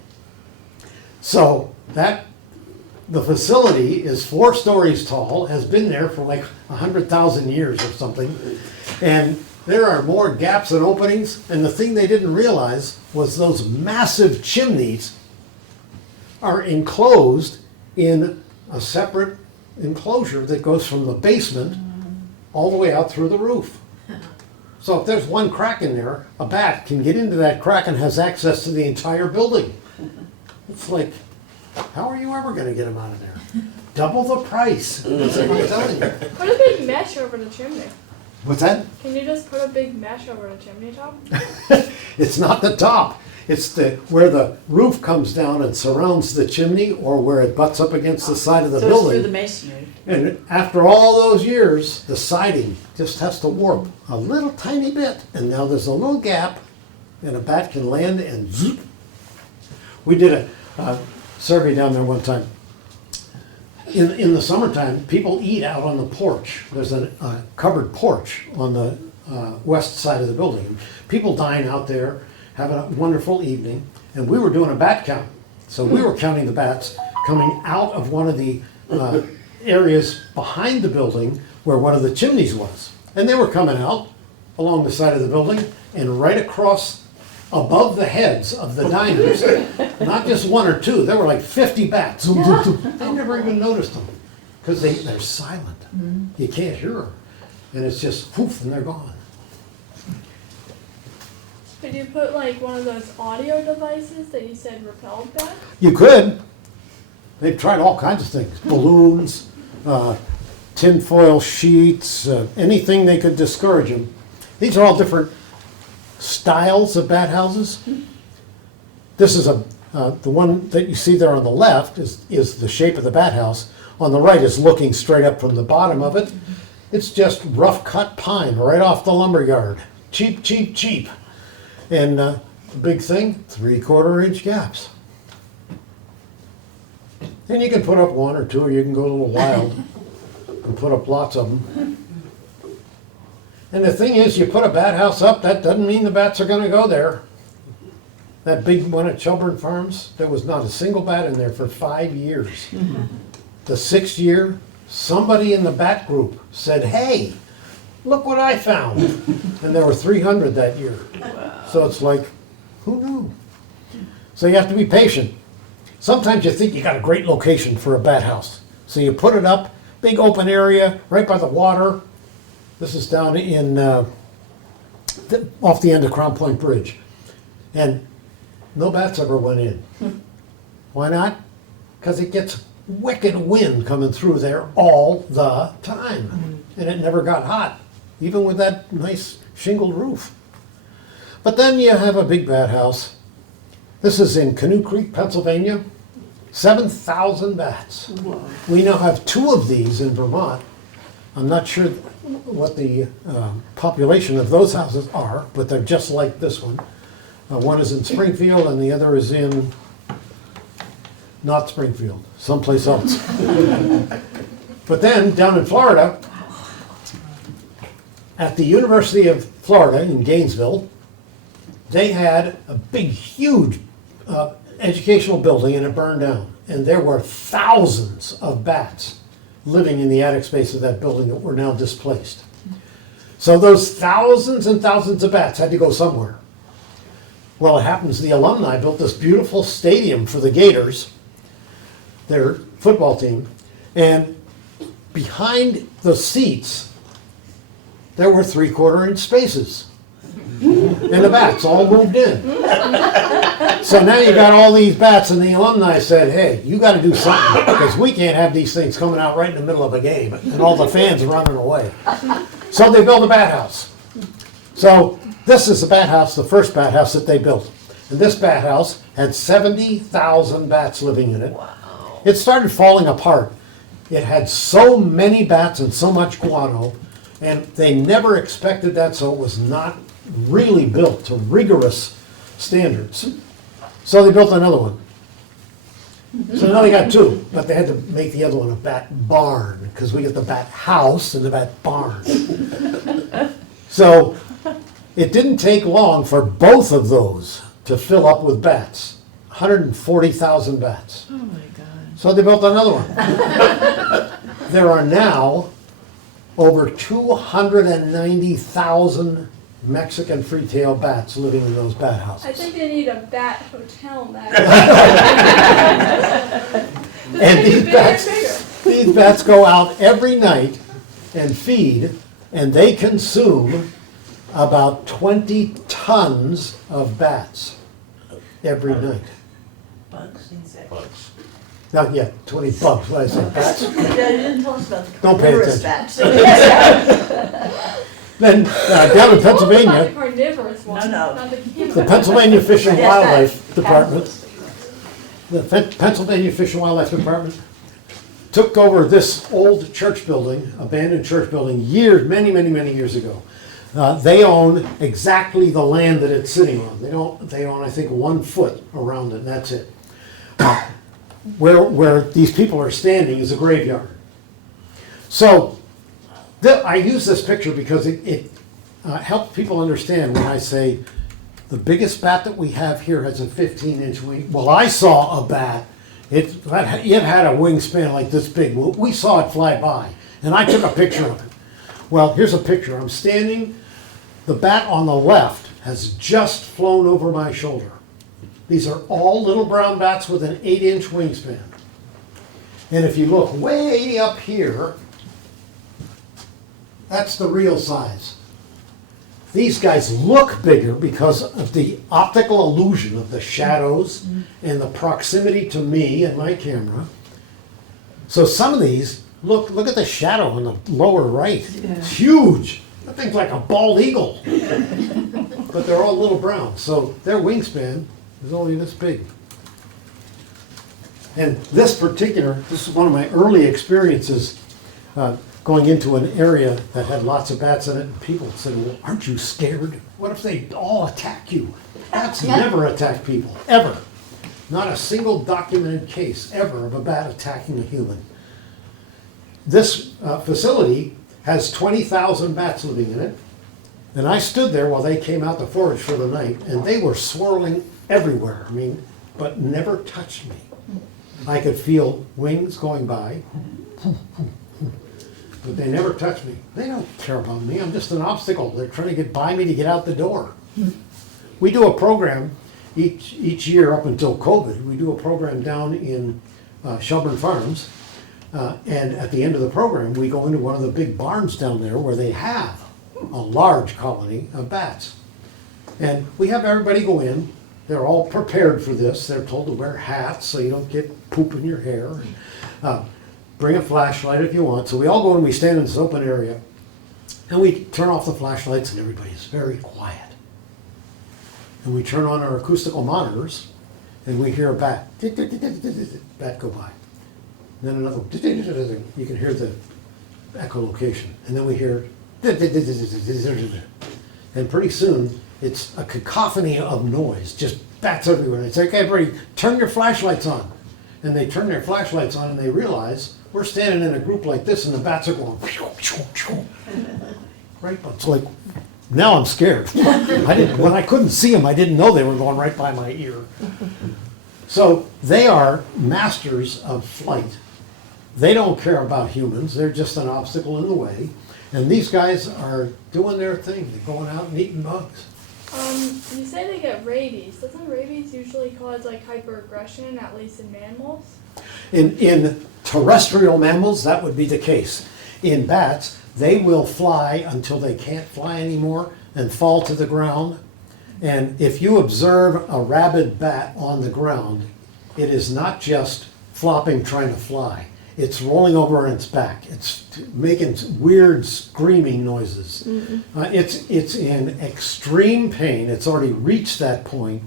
So the facility is 4 stories tall, has been there for like 100,000 years or something. And there are more gaps and openings. And the thing they didn't realize was those massive chimneys are enclosed in a separate enclosure that goes from the basement all the way out through the roof. So if there's one crack in there, a bat can get into that crack and has access to the entire building. It's like, how are you ever going to get them out of there? Double the price. That's what I'm telling you. Put a big mesh over the chimney. What's that? Can you just put a big mesh over the chimney top? It's not the top. It's where the roof comes down and surrounds the chimney, or where it butts up against the side of the So building. it's through the masonry. And after all those years, the siding just has to warp a little tiny bit. And now there's a little gap, and a bat can land and zoop. We did a survey down there one time. In the summertime, people eat out on the porch. There's a covered porch on the west side of the building. People dine out there, having a wonderful evening, and we were doing a bat count. So we were counting the bats coming out of one of the areas behind the building where one of the chimneys was. And they were coming out along the side of the building and right across above the heads of the diners. Not just 1 or 2, there were like 50 bats. Zoom, zoom, zoom. I never even noticed them because they're silent. You can't hear them. And it's just poof, and they're gone. Could you put like one of those audio devices that you said repelled bats? You could. They've tried all kinds of things. Balloons, tinfoil sheets, anything they could discourage them. These are all different styles of bat houses. This is the one that you see there on the left is the shape of the bat house. On the right is looking straight up from the bottom of it. It's just rough cut pine right off the lumber yard. Cheap, cheap, cheap. And the big thing, 3/4 inch gaps. And you can put up 1 or 2, or you can go a little wild and put up lots of them. And the thing is, you put a bat house up, that doesn't mean the bats are going to go there. That big one at Shelburne Farms, there was not a single bat in there for 5 years. The 6th year, somebody in the bat group said, "Hey, look what I found." And there were 300 that year. So it's like, who knew? So you have to be patient. Sometimes you think you got a great location for a bat house. So you put it up, big open area, right by the water. This is down in, off the end of Crown Point Bridge. And no bats ever went in. Why not? Because it gets wicked wind coming through there all the time. And it never got hot, even with that nice shingled roof. But then you have a big bat house. This is in Canoe Creek, Pennsylvania. 7,000 bats. Whoa. We now have 2 of these in Vermont. I'm not sure what the population of those houses are, but they're just like this one. One is in Springfield and the other is in, not Springfield, someplace else. But then down in Florida, at the University of Florida in Gainesville, they had a big, huge educational building and it burned down. And there were thousands of bats living in the attic space of that building that were now displaced. So those thousands and thousands of bats had to go somewhere. Well, it happens the alumni built this beautiful stadium for the Gators, their football team, and behind the seats, there were 3/4 inch spaces. And the bats all moved in. So now you got all these bats, and the alumni said, "Hey, you got to do something, because we can't have these things coming out right in the middle of a game and all the fans running away." So they built a bat house. So this is the bat house, the first bat house that they built. And this bat house had 70,000 bats living in it. Wow. It started falling apart. It had so many bats and so much guano, and they never expected that, so it was not really built to rigorous standards. So they built another one. So now they got two, but they had to make the other one a bat barn, because we get the bat house and the bat barn. So it didn't take long for both of those to fill up with bats. 140,000 bats. Oh my God. So they built another one. There are now over 290,000 Mexican free-tailed bats living in those bat I houses. think they need a bat hotel now. And Make it bigger and bigger. these bats go out every night and feed, and they consume about 20 tons of bats every night. Bugs, insects. Bugs. Not yet, 20 bugs, what did I say, bats? Yeah, you didn't tell us about the Don't pay carnivorous attention. bats. Then down in What about the Pennsylvania, carnivorous one? No, no. Not the the Pennsylvania Fish and Yes, Wildlife that- Department, the Pennsylvania Fish and Wildlife Department took over this old church building, abandoned church building, many years ago. They own exactly the land that it's sitting on. They own, I think, 1 foot around it, and that's it. Where these people are standing is a graveyard. So I use this picture because it helps people understand when I say the biggest bat that we have here has a 15-inch wing. Well, I saw a bat. It had a wingspan like this big. We saw it fly by, and I took a picture of it. Well, here's a picture. I'm standing. The bat on the left has just flown over my shoulder. These are all little brown bats with an 8-inch wingspan. And if you look way up here, that's the real size. These guys look bigger because of the optical illusion of the shadows and the proximity to me and my camera. So some of these, look at the shadow on the lower right. It's huge. That thing's like a bald eagle. But they're all little brown, so their wingspan is only this big. And this is one of my early experiences going into an area that had lots of bats in it. And people said, well, aren't you scared? What if they all attack you? Bats never attack people, ever. Not a single documented case ever of a bat attacking a human. This facility has 20,000 bats living in it. And I stood there while they came out to forage for the night, and they were swirling everywhere, but never touched me. I could feel wings going by, but they never touched me. They don't care about me. I'm just an obstacle. They're trying to get by me to get out the door. We do a program each year up until COVID. We do a program down in Shelburne Farms, and at the end of the program, we go into one of the big barns down there where they have a large colony of bats. And we have everybody go in. They're all prepared for this. They're told to wear hats so you don't get poop in your hair. Bring a flashlight if you want. So we all go and we stand in this open area. And we turn off the flashlights and everybody's very quiet. And we turn on our acoustical monitors and we hear a bat. Bat go by. Then another one. You can hear the echolocation. And then we hear. And pretty soon, it's a cacophony of noise, just bats everywhere. And it's like, okay, everybody, turn your flashlights on. And they turn their flashlights on and they realize we're standing in a group like this and the bats are going, right? But it's like, now I'm scared. When I couldn't see them, I didn't know they were going right by my ear. So they are masters of flight. They don't care about humans. They're just an obstacle in the way. And these guys are doing their thing. They're going out and eating bugs. You say they get rabies. Doesn't rabies usually cause hyperaggression, at least in mammals? In terrestrial mammals, that would be the case. In bats, they will fly until they can't fly anymore and fall to the ground. And if you observe a rabid bat on the ground, it is not just flopping trying to fly. It's rolling over on its back. It's making weird screaming noises. It's in extreme pain. It's already reached that point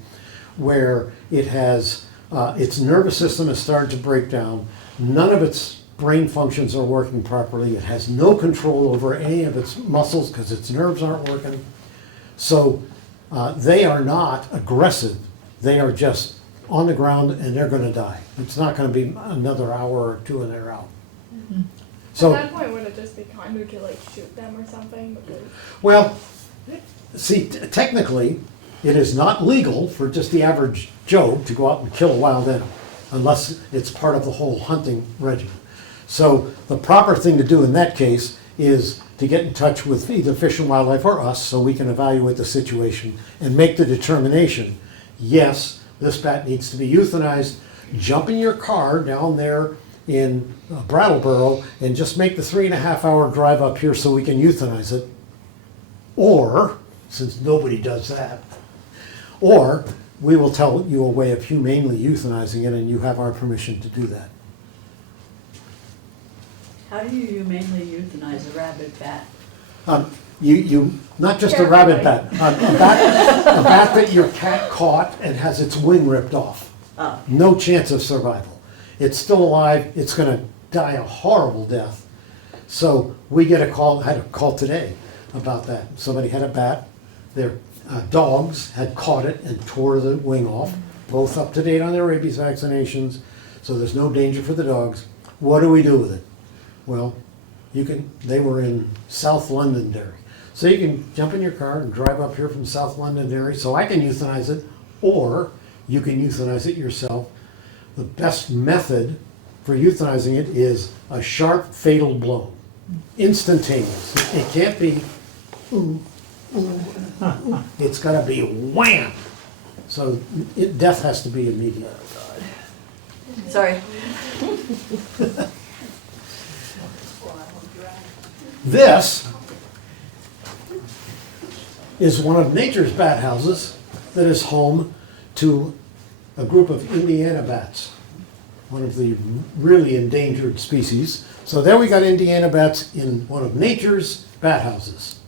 where it has its nervous system has started to break down. None of its brain functions are working properly. It has no control over any of its muscles because its nerves aren't working. So they are not aggressive. They are just on the ground and they're going to die. It's not going to be another hour or two and they're out. So, at that point, would it just be kinder to like shoot them or something? Because well, see, technically, it is not legal for just the average Joe to go out and kill a wild animal unless it's part of the whole hunting regimen. So the proper thing to do in that case is to get in touch with either Fish and Wildlife or us so we can evaluate the situation and make the determination, yes, this bat needs to be euthanized. Jump in your car down there in Brattleboro and just make the 3.5-hour drive up here so we can euthanize it. Or, since nobody does that, or we will tell you a way of humanely euthanizing it and you have our permission to do that. How do you humanely euthanize a rabid bat? You not just a rabbit bat, a bat that your cat caught and has its wing ripped off. Oh. No chance of survival. It's still alive. It's going to die a horrible death. So we get a call. Had a call today about that. Somebody had a bat. Their dogs had caught it and tore the wing off. Both up to date on their rabies vaccinations, so there's no danger for the dogs. What do we do with it? Well, you can. They were in South Londonderry, so you can jump in your car and drive up here from South Londonderry. So I can euthanize it, or you can euthanize it yourself. The best method for euthanizing it is a sharp, fatal blow, instantaneous. It can't be. It's got to be wham. So death has to be immediate. Sorry. This is one of nature's bat houses that is home to a group of Indiana bats, one of the really endangered species. So there we got Indiana bats in one of nature's bat houses.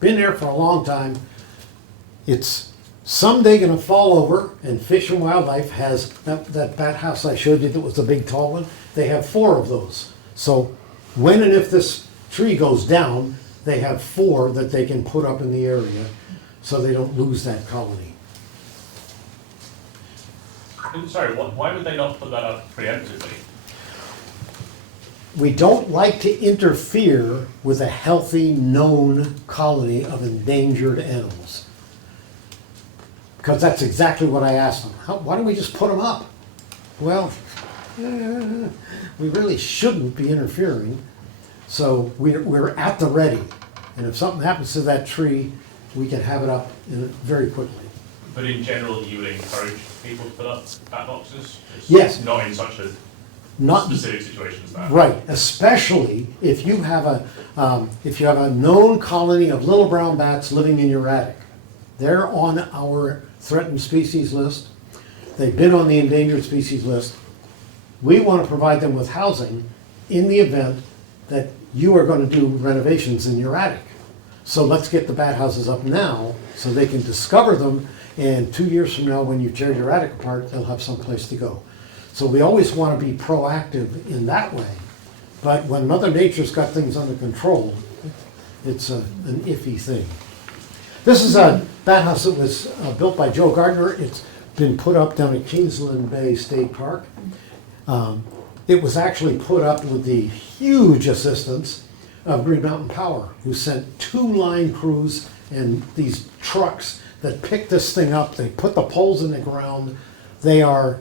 Been there for a long time. It's someday going to fall over, and Fish and Wildlife has that bat house I showed you that was the big tall one. They have 4 of those. So when and if this tree goes down, they have 4 that they can put up in the area so they don't lose that colony. Sorry, why would they not put that up preemptively? We don't like to interfere with a healthy, known colony of endangered animals. Because that's exactly what I asked them. Why don't we just put them up? Well, we really shouldn't be interfering. So we're at the ready. And if something happens to that tree, we can have it up very quickly. But in general, you would encourage people to put up bat boxes? It's Yes. Not in such a specific situation as that. Right, especially if you have a known colony of little brown bats living in your attic. They're on our threatened species list. They've been on the endangered species list. We want to provide them with housing in the event that you are going to do renovations in your attic. So let's get the bat houses up now so they can discover them, and 2 years from now when you tear your attic apart, they'll have some place to go. So we always want to be proactive in that way. But when Mother Nature's got things under control, it's an iffy thing. This is a bat house that was built by Joe Gardner. It's been put up down at Kingsland Bay State Park. It was actually put up with the huge assistance of Green Mountain Power, who sent 2 line crews and these trucks that picked this thing up. They put the poles in the ground. They are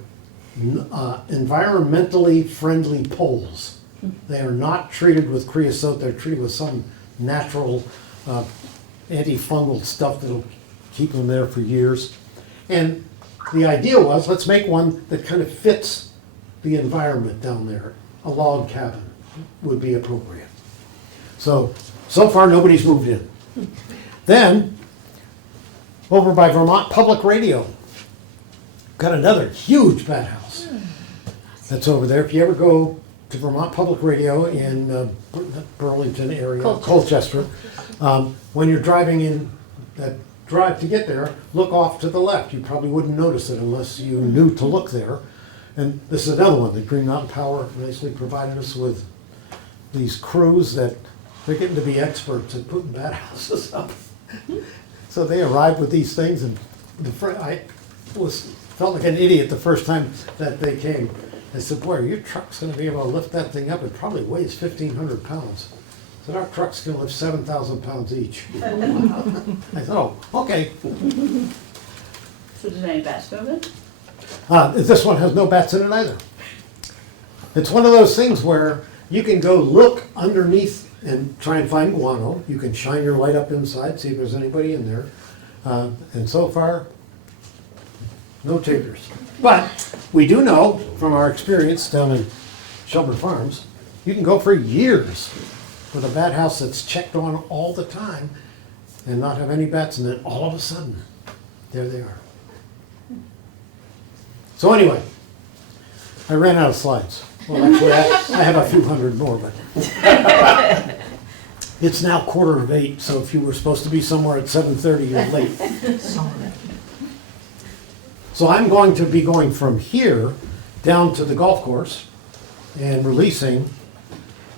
environmentally friendly poles. They are not treated with creosote. They're treated with some natural antifungal stuff that'll keep them there for years. And the idea was, let's make one that kind of fits the environment down there. A log cabin would be appropriate. So far nobody's moved in. Then, over by Vermont Public Radio, got another huge bat house that's over there. If you ever go to Vermont Public Radio in Burlington area, Colchester, when you're driving in that drive to get there, look off to the left. You probably wouldn't notice it unless you knew to look there. And this is another one that Green Mountain Power basically provided us with these crews that they're getting to be experts at putting bat houses up. So they arrived with these things, and I felt like an idiot the first time that they came. I said, boy, your truck's gonna be able to lift that thing up, it probably weighs 1,500 pounds. I said, our trucks can lift 7,000 pounds each. I said, oh, okay. So did any bats move in? This one has no bats in it either. It's one of those things where you can go look underneath and try and find guano. You can shine your light up inside, see if there's anybody in there. And so far, no takers. But we do know from our experience down in Shelburne Farms, you can go for years with a bat house that's checked on all the time and not have any bats, and then all of a sudden, there they are. So anyway, I ran out of slides. Well, actually, I have a few hundred more, but it's now 7:45, so if you were supposed to be somewhere at 7:30, you're late. So I'm going to be going from here down to the golf course and releasing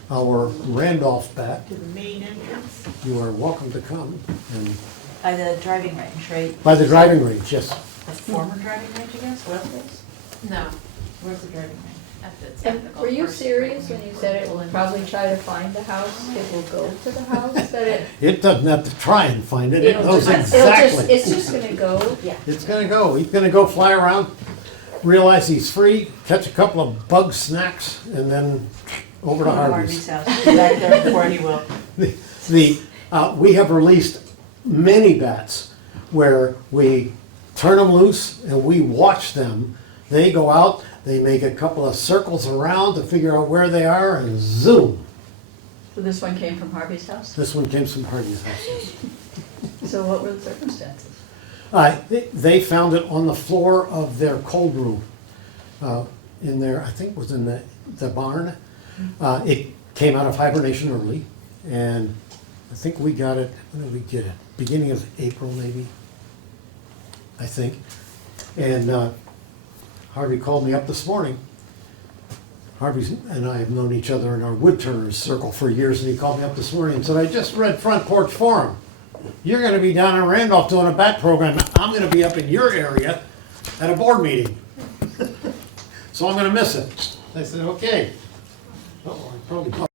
our Randolph bat. To the main entrance, You are welcome to come and By the driving range, right? by the driving range, yes. The former driving range, I guess, Westley's? no, Where's the driving range? And were you serious when you said it will probably try to find the house, it will go to the house, that it? It doesn't have to try and find it, it it'll knows just- it'll just- exactly. It's just gonna go? Yeah. It's gonna go. He's gonna go fly around, realize he's free, catch a couple of bug snacks, and then over to Harvey's. house, back there before he will. We have released many bats where we turn them loose and we watch them. They go out, they make a couple of circles around to figure out where they are, and zoom. So this one came from Harvey's house? This one came from Harvey's house. So what were the circumstances? They found it on the floor of their cold room, in there, I think it was in the barn. It came out of hibernation early, and I think we got it, when did we get it? Beginning of April, maybe, I think. And Harvey called me up this morning. Harvey and I have known each other in our woodturners circle for years, and he called me up this morning and said, I just read Front Porch Forum. You're gonna be down in Randolph doing a bat program. I'm gonna be up in your area at a board meeting. So I'm gonna miss it. I said, okay. Oh, I probably